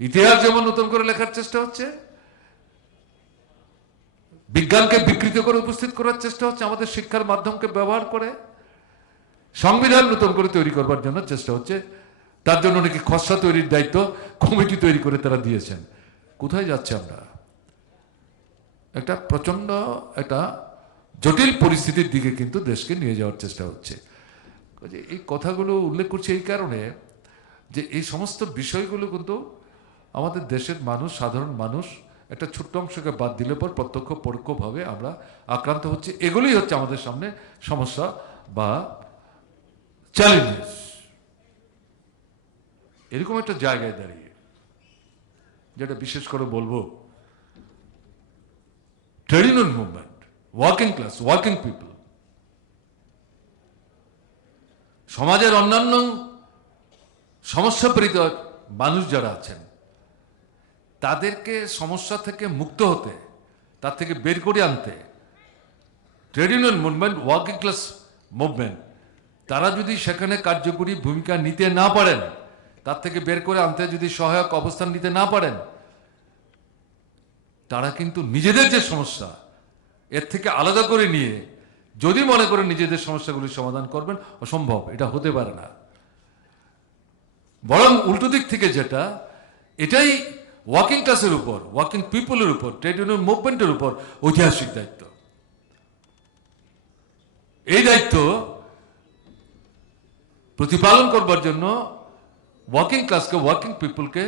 ইতিহাস যেমন নতুন করে লেখার চেষ্টা হচ্ছে, বিজ্ঞানকে বিকৃত করে উপস্থিত করার চেষ্টা হচ্ছে, আমাদের শিক্ষার মাধ্যমকে ব্যবহার করে সংবিধান নতুন করে তৈরি করবার জন্য চেষ্টা হচ্ছে। তার জন্য নাকি খসড়া তৈরির দায়িত্ব কমিটি তৈরি করে তারা দিয়েছেন। কোথায় যাচ্ছে আমরা? একটা প্রচন্ড একটা জটিল পরিস্থিতির দিকে কিন্তু দেশকে নিয়ে যাওয়ার চেষ্টা হচ্ছে। এই কথাগুলো উল্লেখ করছি এই কারণে যে এই সমস্ত বিষয়গুলো কিন্তু আমাদের দেশের মানুষ, সাধারণ মানুষ একটা ছোট্ট অংশকে বাদ দিলে পর প্রত্যক্ষ পরোক্ষভাবে আমরা আক্রান্ত হচ্ছি। এগুলোই হচ্ছে আমাদের সামনে সমস্যা বা চ্যালেঞ্জেস। এরকম একটা জায়গায় দাঁড়িয়ে যেটা বিশেষ করে বলবো, trade union movement, working class, working people, সমাজের অন্যান্য সমস্যা পীড়িত মানুষ যারা আছেন তাদেরকে সমস্যা থেকে মুক্ত হতে, তার থেকে বের করে আনতে trade union movement, working class movement, তারা যদি সেখানে কার্যকরী ভূমিকা নিতে না পারেন, তার থেকে বের করে আনতে যদি সহায়ক অবস্থান নিতে না পারেন, তারা কিন্তু নিজেদের যে সমস্যা এর থেকে আলাদা করে নিয়ে যদি মনে করেন নিজেদের সমস্যাগুলি সমাধান করবেন, অসম্ভব, এটা হতে পারে না। বরং উল্টো দিক থেকে যেটা, এটাই ওয়ার্কিং ক্লাসের উপর, ওয়ার্কিং পিপলের উপর, ট্রেড ইউনিয়ন মুভমেন্টের উপর ঐতিহাসিক দায়িত্ব। এই দায়িত্ব প্রতিপালন করবার জন্য ওয়ার্কিং ক্লাসকে, ওয়ার্কিং পিপলকে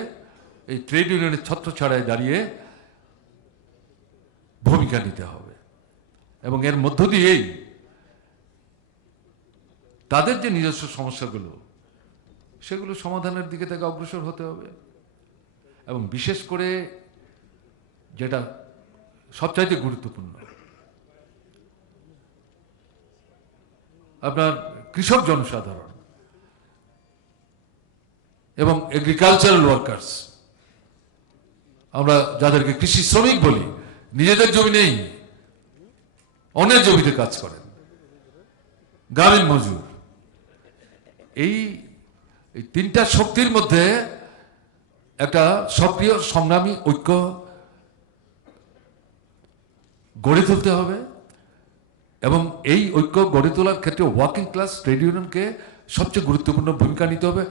এই ট্রেড ইউনিয়নের ছত্র ছাড়ায় দাঁড়িয়ে ভূমিকা নিতে হবে এবং এর মধ্য দিয়েই তাদের যে নিজস্ব সমস্যাগুলো সেগুলো সমাধানের দিকে তাকে অগ্রসর হতে হবে। এবং বিশেষ করে যেটা সবচাইতে গুরুত্বপূর্ণ, আপনার কৃষক জনসাধারণ এবং এগ্রিকালচারাল ওয়ার্কার্স, আমরা যাদেরকে কৃষি শ্রমিক বলি, নিজেদের জমি নেই, অন্যের জমিতে কাজ করেন, গ্রামীণ মজুর, এই তিনটা শক্তির মধ্যে একটা সক্রিয় সংগ্রামী ঐক্য গড়ে তুলতে হবে এবং এই ঐক্য গড়ে তোলার ক্ষেত্রে ওয়ার্কিং ক্লাস, ট্রেড ইউনিয়নকে সবচেয়ে গুরুত্বপূর্ণ ভূমিকা নিতে হবে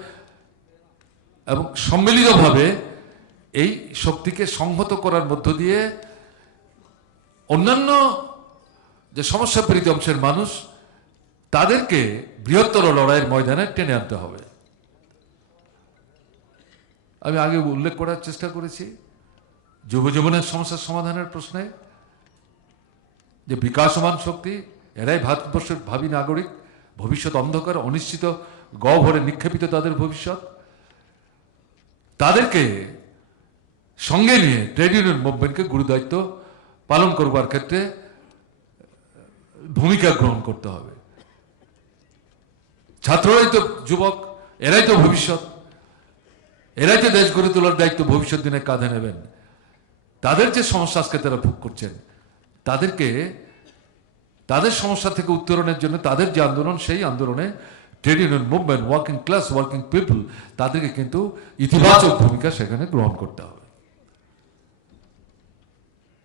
এবং সম্মিলিতভাবে এই শক্তিকে সংহত করার মধ্য দিয়ে অন্যান্য যে সমস্যা পীড়িত অংশের মানুষ তাদেরকে বৃহত্তর লড়াইয়ের ময়দানে টেনে আনতে হবে। আমি আগে উল্লেখ করার চেষ্টা করেছি যুব জীবনের সমস্যার সমাধানের প্রশ্নে যে বিকাশমান শক্তি, এরাই ভারতবর্ষের ভাবী নাগরিক, ভবিষ্যৎ অন্ধকার, অনিশ্চিত গহ্বরে নিক্ষেপিত তাদের ভবিষ্যৎ, তাদেরকে সঙ্গে নিয়ে ট্রেড ইউনিয়ন মুভমেন্টকে গুরুদায়িত্ব পালন করবার ক্ষেত্রে ভূমিকা গ্রহণ করতে হবে। ছাত্ররাই তো যুবক, এরাই তো ভবিষ্যৎ, এরাই তো দেশ গড়ে তোলার দায়িত্ব ভবিষ্যৎ দিনে কাঁধে নেবেন। তাদের যে সমস্যা আজকে তারা ভোগ করছেন, তাদেরকে তাদের সমস্যা থেকে উত্তরণের জন্য তাদের যে আন্দোলন, সেই আন্দোলনে trade union movement, working class, working people, তাদেরকে কিন্তু ইতিবাচক ভূমিকা সেখানে গ্রহণ করতে হবে।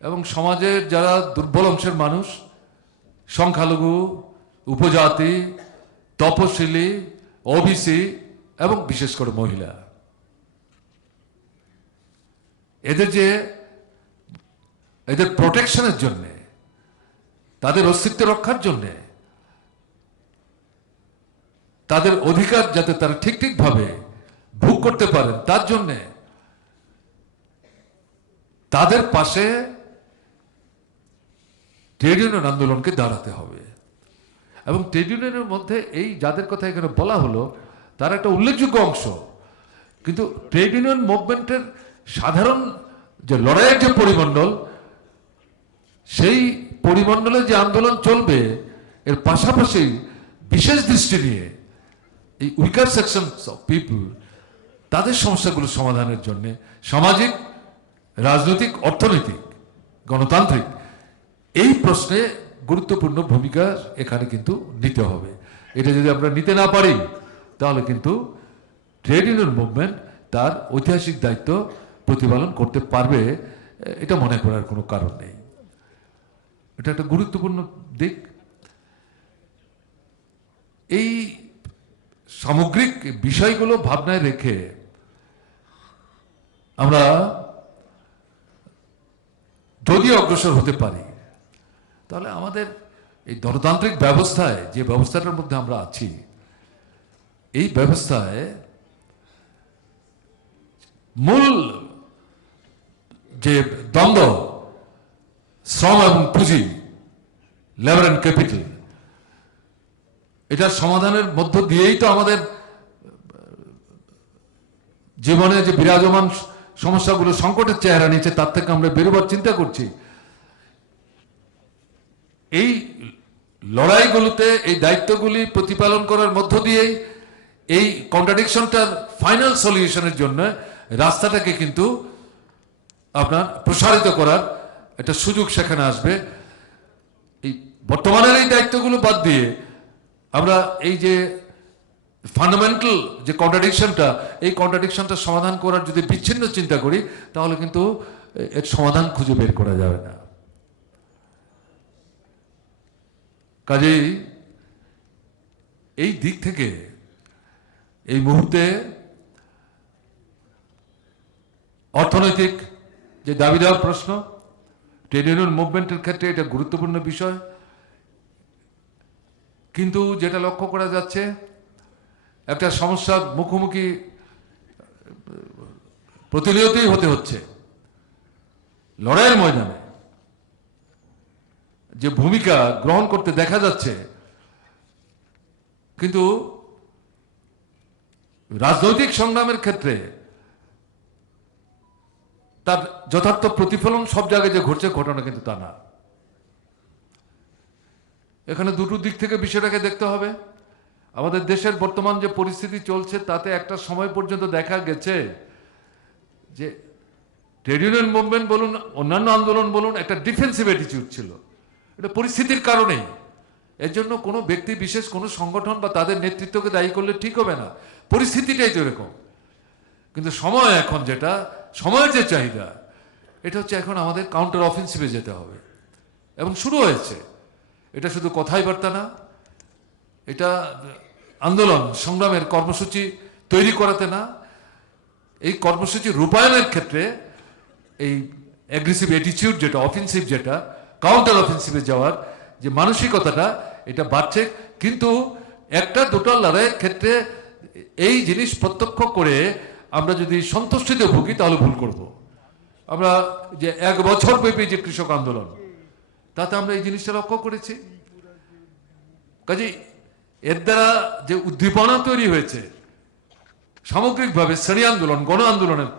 এবং সমাজের যারা দুর্বল অংশের মানুষ, সংখ্যালঘু, উপজাতি, তপশিলি, ওবিসি এবং বিশেষ করে মহিলা, এদের প্রোটেকশনের জন্য, তাদের অস্তিত্ব রক্ষার জন্য, তাদের অধিকার যাতে তারা ঠিকভাবে ভোগ করতে পারেন, তার জন্য তাদের পাশে ট্রেড ইউনিয়ন আন্দোলনকে দাঁড়াতে হবে। এবং ট্রেড ইউনিয়নের মধ্যে এই যাদের কথা এখানে বলা হলো তার একটা উল্লেখযোগ্য অংশ, কিন্তু ট্রেড ইউনিয়ন মুভমেন্টের সাধারণ যে লড়াইয়ের যে পরিমণ্ডল, সেই পরিমণ্ডলে যে আন্দোলন চলবে, এর পাশাপাশি বিশেষ দৃষ্টি নিয়ে এই উইকার সেকশনস অফ পিপল, তাদের সমস্যাগুলো সমাধানের জন্য সামাজিক, রাজনৈতিক, অর্থনৈতিক, গণতান্ত্রিক এই প্রশ্নে গুরুত্বপূর্ণ ভূমিকা এখানে কিন্তু নিতে হবে। এটা যদি আমরা নিতে না পারি তাহলে কিন্তু ট্রেড ইউনিয়ন মুভমেন্ট তার ঐতিহাসিক দায়িত্ব প্রতিপালন করতে পারবে, এটা মনে করার কোনো কারণ নেই। এটা একটা গুরুত্বপূর্ণ দিক। এই সামগ্রিক বিষয়গুলো ভাবনায় রেখে আমরা যদি অগ্রসর হতে পারি, তাহলে আমাদের এই গণতান্ত্রিক ব্যবস্থায়, যে ব্যবস্থাটার মধ্যে আমরা আছি, এই ব্যবস্থায় মূল যে দ্বন্দ্ব, শ্রম এবং পুঁজি, লেবার অ্যান্ড ক্যাপিটাল, এটার সমাধানের মধ্য দিয়েই তো আমাদের জীবনে যে বিরাজমান সমস্যাগুলো সংকটের চেহারা নিচ্ছে, তার থেকে আমরা বেরোবার চিন্তা করছি। এই লড়াইগুলোতে এই দায়িত্বগুলি প্রতিপালন করার মধ্য দিয়েই এই কন্ট্রাডিকশনটার ফাইনাল সলিউশনের জন্য রাস্তাটাকে কিন্তু আপনার প্রসারিত করার একটা সুযোগ সেখানে আসবে। এই বর্তমানের এই দায়িত্বগুলো বাদ দিয়ে আমরা এই যে ফান্ডামেন্টাল যে কন্ট্রাডিকশনটা, এই কন্ট্রাডিকশনটা সমাধান করার যদি বিচ্ছিন্ন চিন্তা করি, তাহলে কিন্তু এর সমাধান খুঁজে বের করা যাবে না। কাজেই এই দিক থেকে এই মুহূর্তে অর্থনৈতিক যে দাবি দেওয়ার প্রশ্ন, ট্রেড ইউনিয়ন মুভমেন্টের ক্ষেত্রে এটা গুরুত্বপূর্ণ বিষয়। কিন্তু যেটা লক্ষ্য করা যাচ্ছে, একটা সমস্যার মুখোমুখি প্রতিনিয়তই হতে হচ্ছে। লড়াইয়ের ময়দানে যে ভূমিকা গ্রহণ করতে দেখা যাচ্ছে, কিন্তু রাজনৈতিক সংগ্রামের ক্ষেত্রে তার যথার্থ প্রতিফলন সব জায়গায় যে ঘটছে, ঘটনা কিন্তু তা না। এখানে দুটো দিক থেকে বিষয়টাকে দেখতে হবে। আমাদের দেশের বর্তমান যে পরিস্থিতি চলছে, তাতে একটা সময় পর্যন্ত দেখা গেছে যে ট্রেড ইউনিয়ন মুভমেন্ট বলুন, অন্যান্য আন্দোলন বলুন, একটা ডিফেন্সিভ অ্যাটিটিউড ছিল। এটা পরিস্থিতির কারণেই। এর জন্য কোনো ব্যক্তি বিশেষ, কোনো সংগঠন বা তাদের নেতৃত্বকে দায়ী করলে ঠিক হবে না। পরিস্থিতিটাই তো এরকম। কিন্তু সময় এখন যেটা, সময়ের যে চাহিদা, এটা হচ্ছে এখন আমাদের কাউন্টার অফেন্সিভে যেতে হবে, এবং শুরু হয়েছে। এটা শুধু কথাই বার্তা না, এটা আন্দোলন সংগ্রামের কর্মসূচি তৈরি করাতে না, এই কর্মসূচি রূপায়ণের ক্ষেত্রে এই অ্যাগ্রেসিভ অ্যাটিটিউড যেটা, অফেন্সিভ যেটা, কাউন্টার অফেন্সিভে যাওয়ার যে মানসিকতাটা, এটা বাড়ছে। কিন্তু একটা দুটো লড়াইয়ের ক্ষেত্রে এই জিনিস প্রত্যক্ষ করে আমরা যদি সন্তুষ্টিতে ভুগি, তাহলে ভুল করব। আমরা যে 1 বছর ব্যাপী যে কৃষক আন্দোলন, তাতে আমরা এই জিনিসটা লক্ষ্য করেছি। কাজেই এর দ্বারা যে উদ্দীপনা তৈরি হয়েছে সামগ্রিকভাবে, শ্রেণী আন্দোলন, গণ আন্দোলনের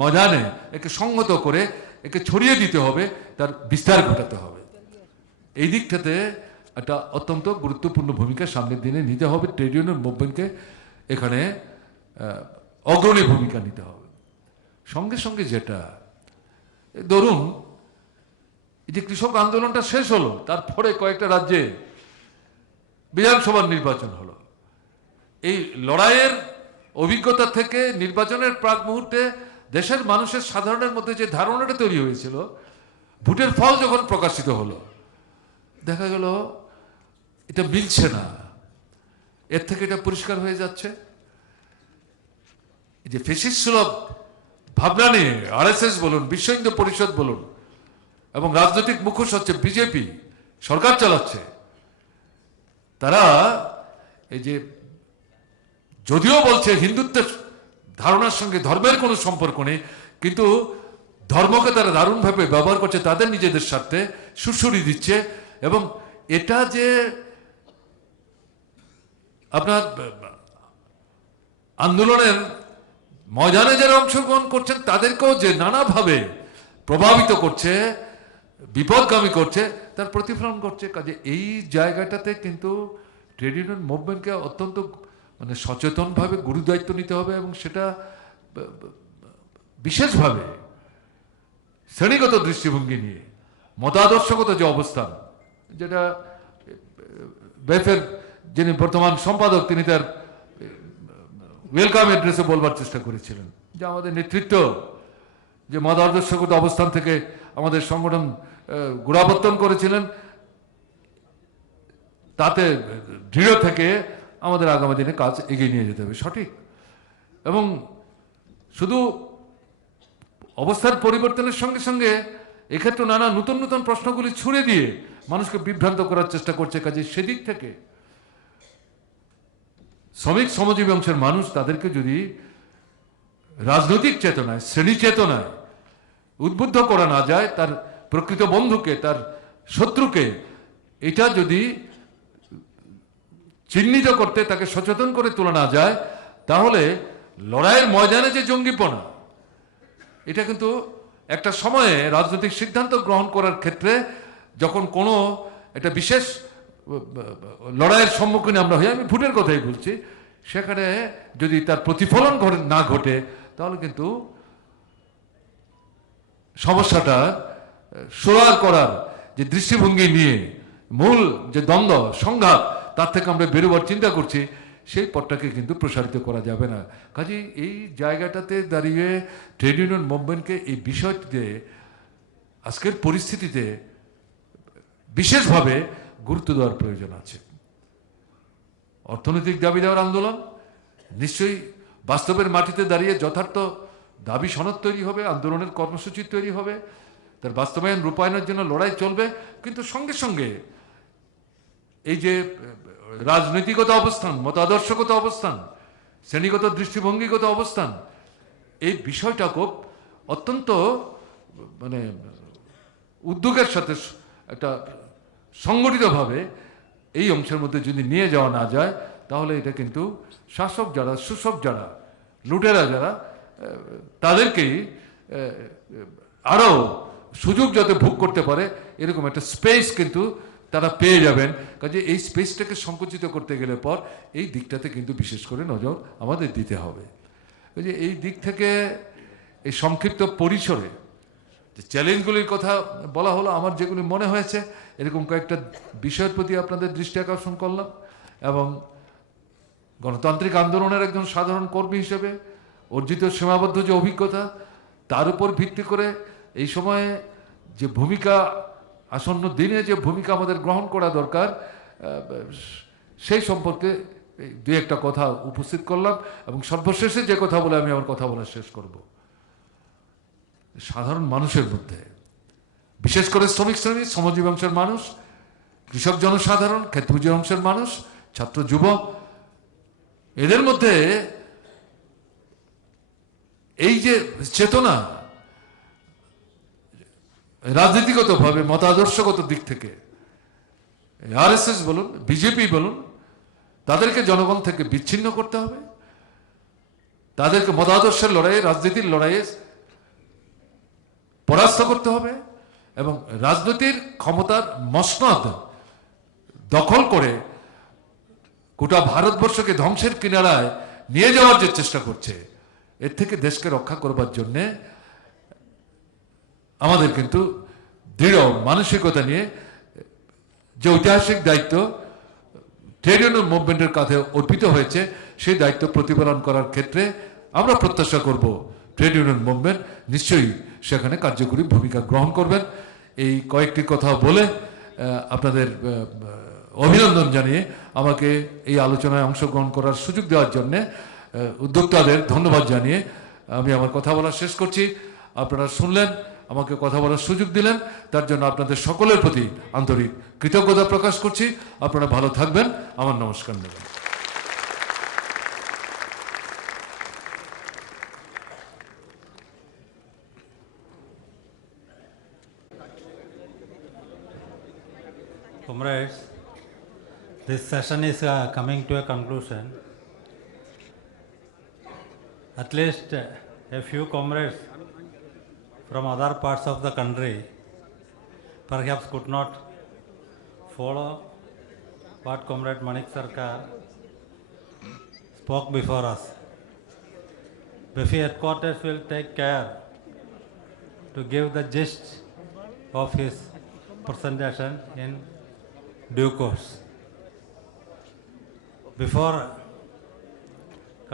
ময়দানে একে সংগত করে একে ছড়িয়ে দিতে হবে, তার বিস্তার ঘটাতে হবে। এই দিকটাতে একটা অত্যন্ত গুরুত্বপূর্ণ ভূমিকা সামনের দিনে নিতে হবে। ট্রেড ইউনিয়ন মুভমেন্টকে এখানে অগ্রণী ভূমিকা নিতে হবে। সঙ্গে সঙ্গে যেটা, ধরুন এই যে কৃষক আন্দোলনটা শেষ হলো, তারপরে কয়েকটা রাজ্যে বিধানসভার নির্বাচন হলো। এই লড়াইয়ের অভিজ্ঞতা থেকে নির্বাচনের প্রাক মুহূর্তে দেশের মানুষের সাধারণের মধ্যে যে ধারণাটা তৈরি হয়েছিল, ভোটের ফল যখন প্রকাশিত হলো, দেখা গেল এটা মিলছে না। এর থেকে এটা পরিষ্কার হয়ে যাচ্ছে যে ফ্যাসিস্ট সুলভ ভাবনা নিয়ে আরএসএস বলুন, বিশ্ব হিন্দু পরিষদ বলুন, এবং রাজনৈতিক মুখোশ হচ্ছে বিজেপি, সরকার চালাচ্ছে। তারা এই যে যদিও বলছে হিন্দুত্বের ধারণার সঙ্গে ধর্মের কোনো সম্পর্ক নেই, কিন্তু ধর্মকে তারা দারুণভাবে ব্যবহার করছে তাদের নিজেদের স্বার্থে, সুড়সুড়ি দিচ্ছে। এবং এটা যে আপনার আন্দোলনের ময়দানে যারা অংশগ্রহণ করছেন, তাদেরকেও যে নানাভাবে প্রভাবিত করছে, বিপদগামী করছে, তার প্রতিফলন করছে। কাজে এই জায়গাটাতে কিন্তু ট্রেড ইউনিয়ন মুভমেন্টকে অত্যন্ত সচেতনভাবে গুরুদায়িত্ব নিতে হবে, এবং সেটা বিশেষভাবে শ্রেণীগত দৃষ্টিভঙ্গি নিয়ে মতাদর্শগত যে অবস্থান, যেটা বেফের যিনি বর্তমান সম্পাদক, তিনি তার ওয়েলকাম অ্যাড্রেসে বলবার চেষ্টা করেছিলেন যে আমাদের নেতৃত্ব যে মতাদর্শগত অবস্থান থেকে আমাদের সংগঠন গোড়াপত্তন করেছিলেন, তাতে দৃঢ় থেকে আমাদের আগামী দিনে কাজ এগিয়ে নিয়ে যেতে হবে, সঠিক। এবং শুধু অবস্থার পরিবর্তনের সঙ্গে সঙ্গে এক্ষেত্রে নানা নতুন নতুন প্রশ্নগুলি ছুড়ে দিয়ে মানুষকে বিভ্রান্ত করার চেষ্টা করছে। কাজে সেদিক থেকে শ্রমিক শ্রমজীবী অংশের মানুষ, তাদেরকে যদি রাজনৈতিক চেতনায়, শ্রেণী চেতনায় উদ্বুদ্ধ করা না যায়, তার প্রকৃত বন্ধুকে, তার শত্রুকে এটা যদি চিহ্নিত করতে, তাকে সচেতন করে তোলা না যায়, তাহলে লড়াইয়ের ময়দানে যে জঙ্গিপনা, এটা কিন্তু একটা সময়ে রাজনৈতিক সিদ্ধান্ত গ্রহণ করার ক্ষেত্রে যখন কোনো একটা বিশেষ লড়াইয়ের সম্মুখীন আমরা হই, আমি ভোটের কথাই বলছি, সেখানে যদি তার প্রতিফলন না ঘটে, তাহলে কিন্তু সমস্যাটা সুরাহা করার যে দৃষ্টিভঙ্গি নিয়ে মূল যে দ্বন্দ্ব সংঘাত, তার থেকে আমরা বেরোবার চিন্তা করছি, সেই পথটাকে কিন্তু প্রসারিত করা যাবে না। কাজেই এই জায়গাটাতে দাঁড়িয়ে ট্রেড ইউনিয়ন মুভমেন্টকে এই বিষয়টিতে আজকের পরিস্থিতিতে বিশেষভাবে গুরুত্ব দেওয়ার প্রয়োজন আছে। অর্থনৈতিক দাবি দেওয়ার আন্দোলন নিশ্চয়ই বাস্তবের মাটিতে দাঁড়িয়ে যথার্থ দাবি সনদ তৈরি হবে, আন্দোলনের কর্মসূচি তৈরি হবে, তার বাস্তবায়ন রূপায়ণের জন্য লড়াই চলবে। কিন্তু সঙ্গে সঙ্গে এই যে রাজনৈতিকগত অবস্থান, মতাদর্শগত অবস্থান, শ্রেণীগত দৃষ্টিভঙ্গিগত অবস্থান, এই বিষয়টাকে অত্যন্ত মানে উদ্যোগের সাথে একটা সংগঠিতভাবে এই অংশের মধ্যে যদি নিয়ে যাওয়া না যায়, তাহলে এটা কিন্তু শাসক যারা, শোষক যারা, লুটেরা যারা, তাদেরকেই আরও সুযোগ যাতে ভোগ করতে পারে এরকম একটা স্পেস কিন্তু তারা পেয়ে যাবেন। কাজে এই স্পেসটাকে সংকুচিত করতে গেলে পর এই দিকটাতে কিন্তু বিশেষ করে নজর আমাদের দিতে হবে। কাজে এই দিক থেকে এই সংক্ষিপ্ত পরিসরে যে চ্যালেঞ্জগুলির কথা বলা হলো, আমার যেগুলি মনে হয়েছে এরকম কয়েকটা বিষয়ের প্রতি আপনাদের দৃষ্টি আকর্ষণ করলাম। এবং গণতান্ত্রিক আন্দোলনের একজন সাধারণ কর্মী হিসেবে অর্জিত সীমাবদ্ধ যে অভিজ্ঞতা, তার উপর ভিত্তি করে এই সময়ে যে ভূমিকা, আসন্ন দিনে যে ভূমিকা আমাদের গ্রহণ করা দরকার, সেই সম্পর্কে দুই একটা কথা উপস্থিত করলাম। এবং সর্বশেষে যে কথা বলে আমি আমার কথা বলা শেষ করব, সাধারণ মানুষের মধ্যে, বিশেষ করে শ্রমিক শ্রেণী, শ্রমজীবী অংশের মানুষ, কৃষক জনসাধারণ, ক্ষেত্রজীবী অংশের মানুষ, ছাত্র যুবক, এদের মধ্যে এই যে চেতনা, রাজনীতিগতভাবে মতাদর্শগত দিক থেকে আরএসএস বলুন, বিজেপি বলুন, তাদেরকে জনগণ থেকে বিচ্ছিন্ন করতে হবে, তাদেরকে মতাদর্শের লড়াইয়ে, রাজনীতির লড়াইয়ে পরাস্ত করতে হবে এবং রাজনীতির ক্ষমতার মসনদ দখল করে গোটা ভারতবর্ষকে ধ্বংসের কিনারায় নিয়ে যাওয়ার যে চেষ্টা করছে, এর থেকে দেশকে রক্ষা করবার জন্যে আমাদের কিন্তু দৃঢ় মানসিকতা নিয়ে যে ঐতিহাসিক দায়িত্ব ট্রেড ইউনিয়ন মুভমেন্টের কাঁধে অর্পিত হয়েছে, সেই দায়িত্ব প্রতিপালন করার ক্ষেত্রে আমরা প্রত্যাশা করব ট্রেড ইউনিয়ন মুভমেন্ট নিশ্চয়ই সেখানে কার্যকরী ভূমিকা গ্রহণ করবেন। এই কয়েকটি কথা বলে আপনাদের অভিনন্দন জানিয়ে আমাকে এই আলোচনায় অংশগ্রহণ করার সুযোগ দেওয়ার জন্যে উদ্যোক্তাদের ধন্যবাদ জানিয়ে আমি আমার কথা বলা শেষ করছি। আপনারা শুনলেন, আমাকে কথা বলার সুযোগ দিলেন, তার জন্য আপনাদের সকলের প্রতি আন্তরিক কৃতজ্ঞতা প্রকাশ করছি। আপনারা ভালো থাকবেন, আমার নমস্কার নেবেন। Comrades, this session is coming to a conclusion. At least a few comrades from other parts of the country perhaps could not follow what Comrade Manik Sarkar spoke before us. BEFI headquarters will take care to give the gist of his presentation in due course. Before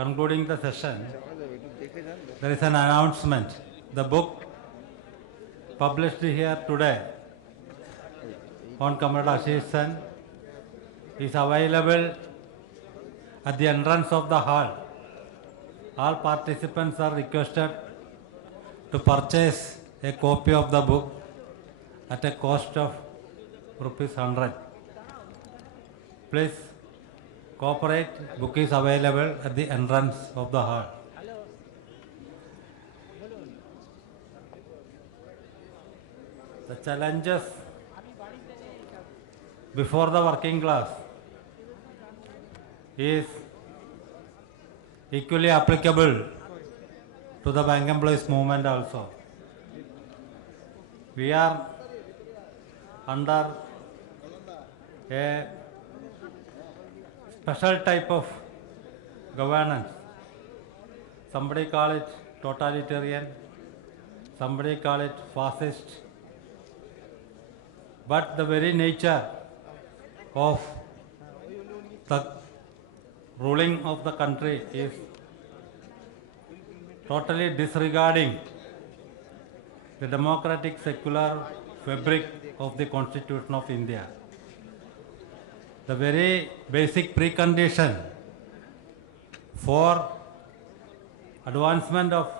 concluding the session, there is an announcement. The book published here today on Comrade Ashish is available at the entrance of the hall. All participants are requested to purchase a copy of the book at a cost of ₹100. Please cooperate. Book is available at the entrance of the hall. The challenges before the working class is equally applicable to the bank employees movement also. We are under a special type of governance. Somebody call it totalitarian, somebody call it fascist. But the very nature of the ruling of the country is totally disregarding the democratic secular fabric of the Constitution of India. The very basic precondition for advancement of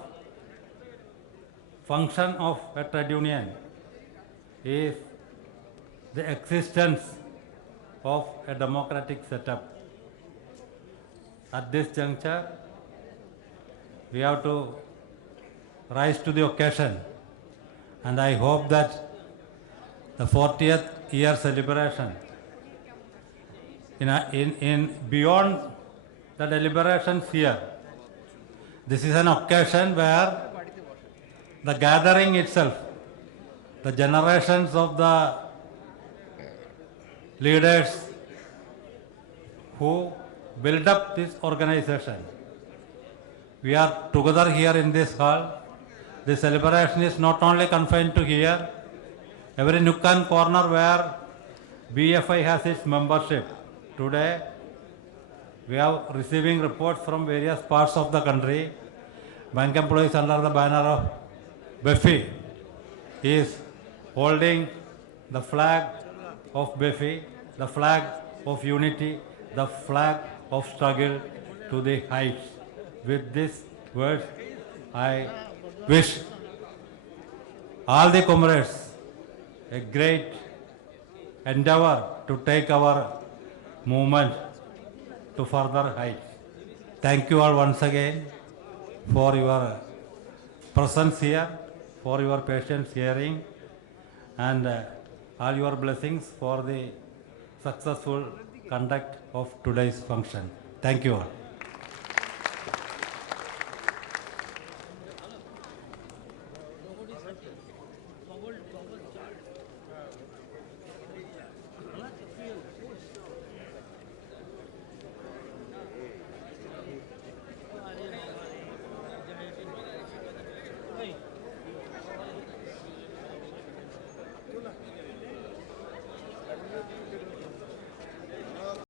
function of a trade union is the existence of a democratic setup. At this juncture, we have to rise to the occasion, and I hope that the 40th year celebration in beyond the deliberations here, this is an occasion where the gathering itself, the generations of the leaders who build up this organization, we are together here in this hall. The celebration is not only confined to here, every nook and corner where BEFI has its membership. Today, we are receiving reports from various parts of the country. Bank employees under the banner of BEFI is holding the flag of BEFI, the flag of unity, the flag of struggle to the heights. With this words, I wish all the comrades a great endeavor to take our movement to further heights. Thank you all once again for your presence here, for your patience hearing, and all your blessings for the successful conduct of today's function. Thank you all.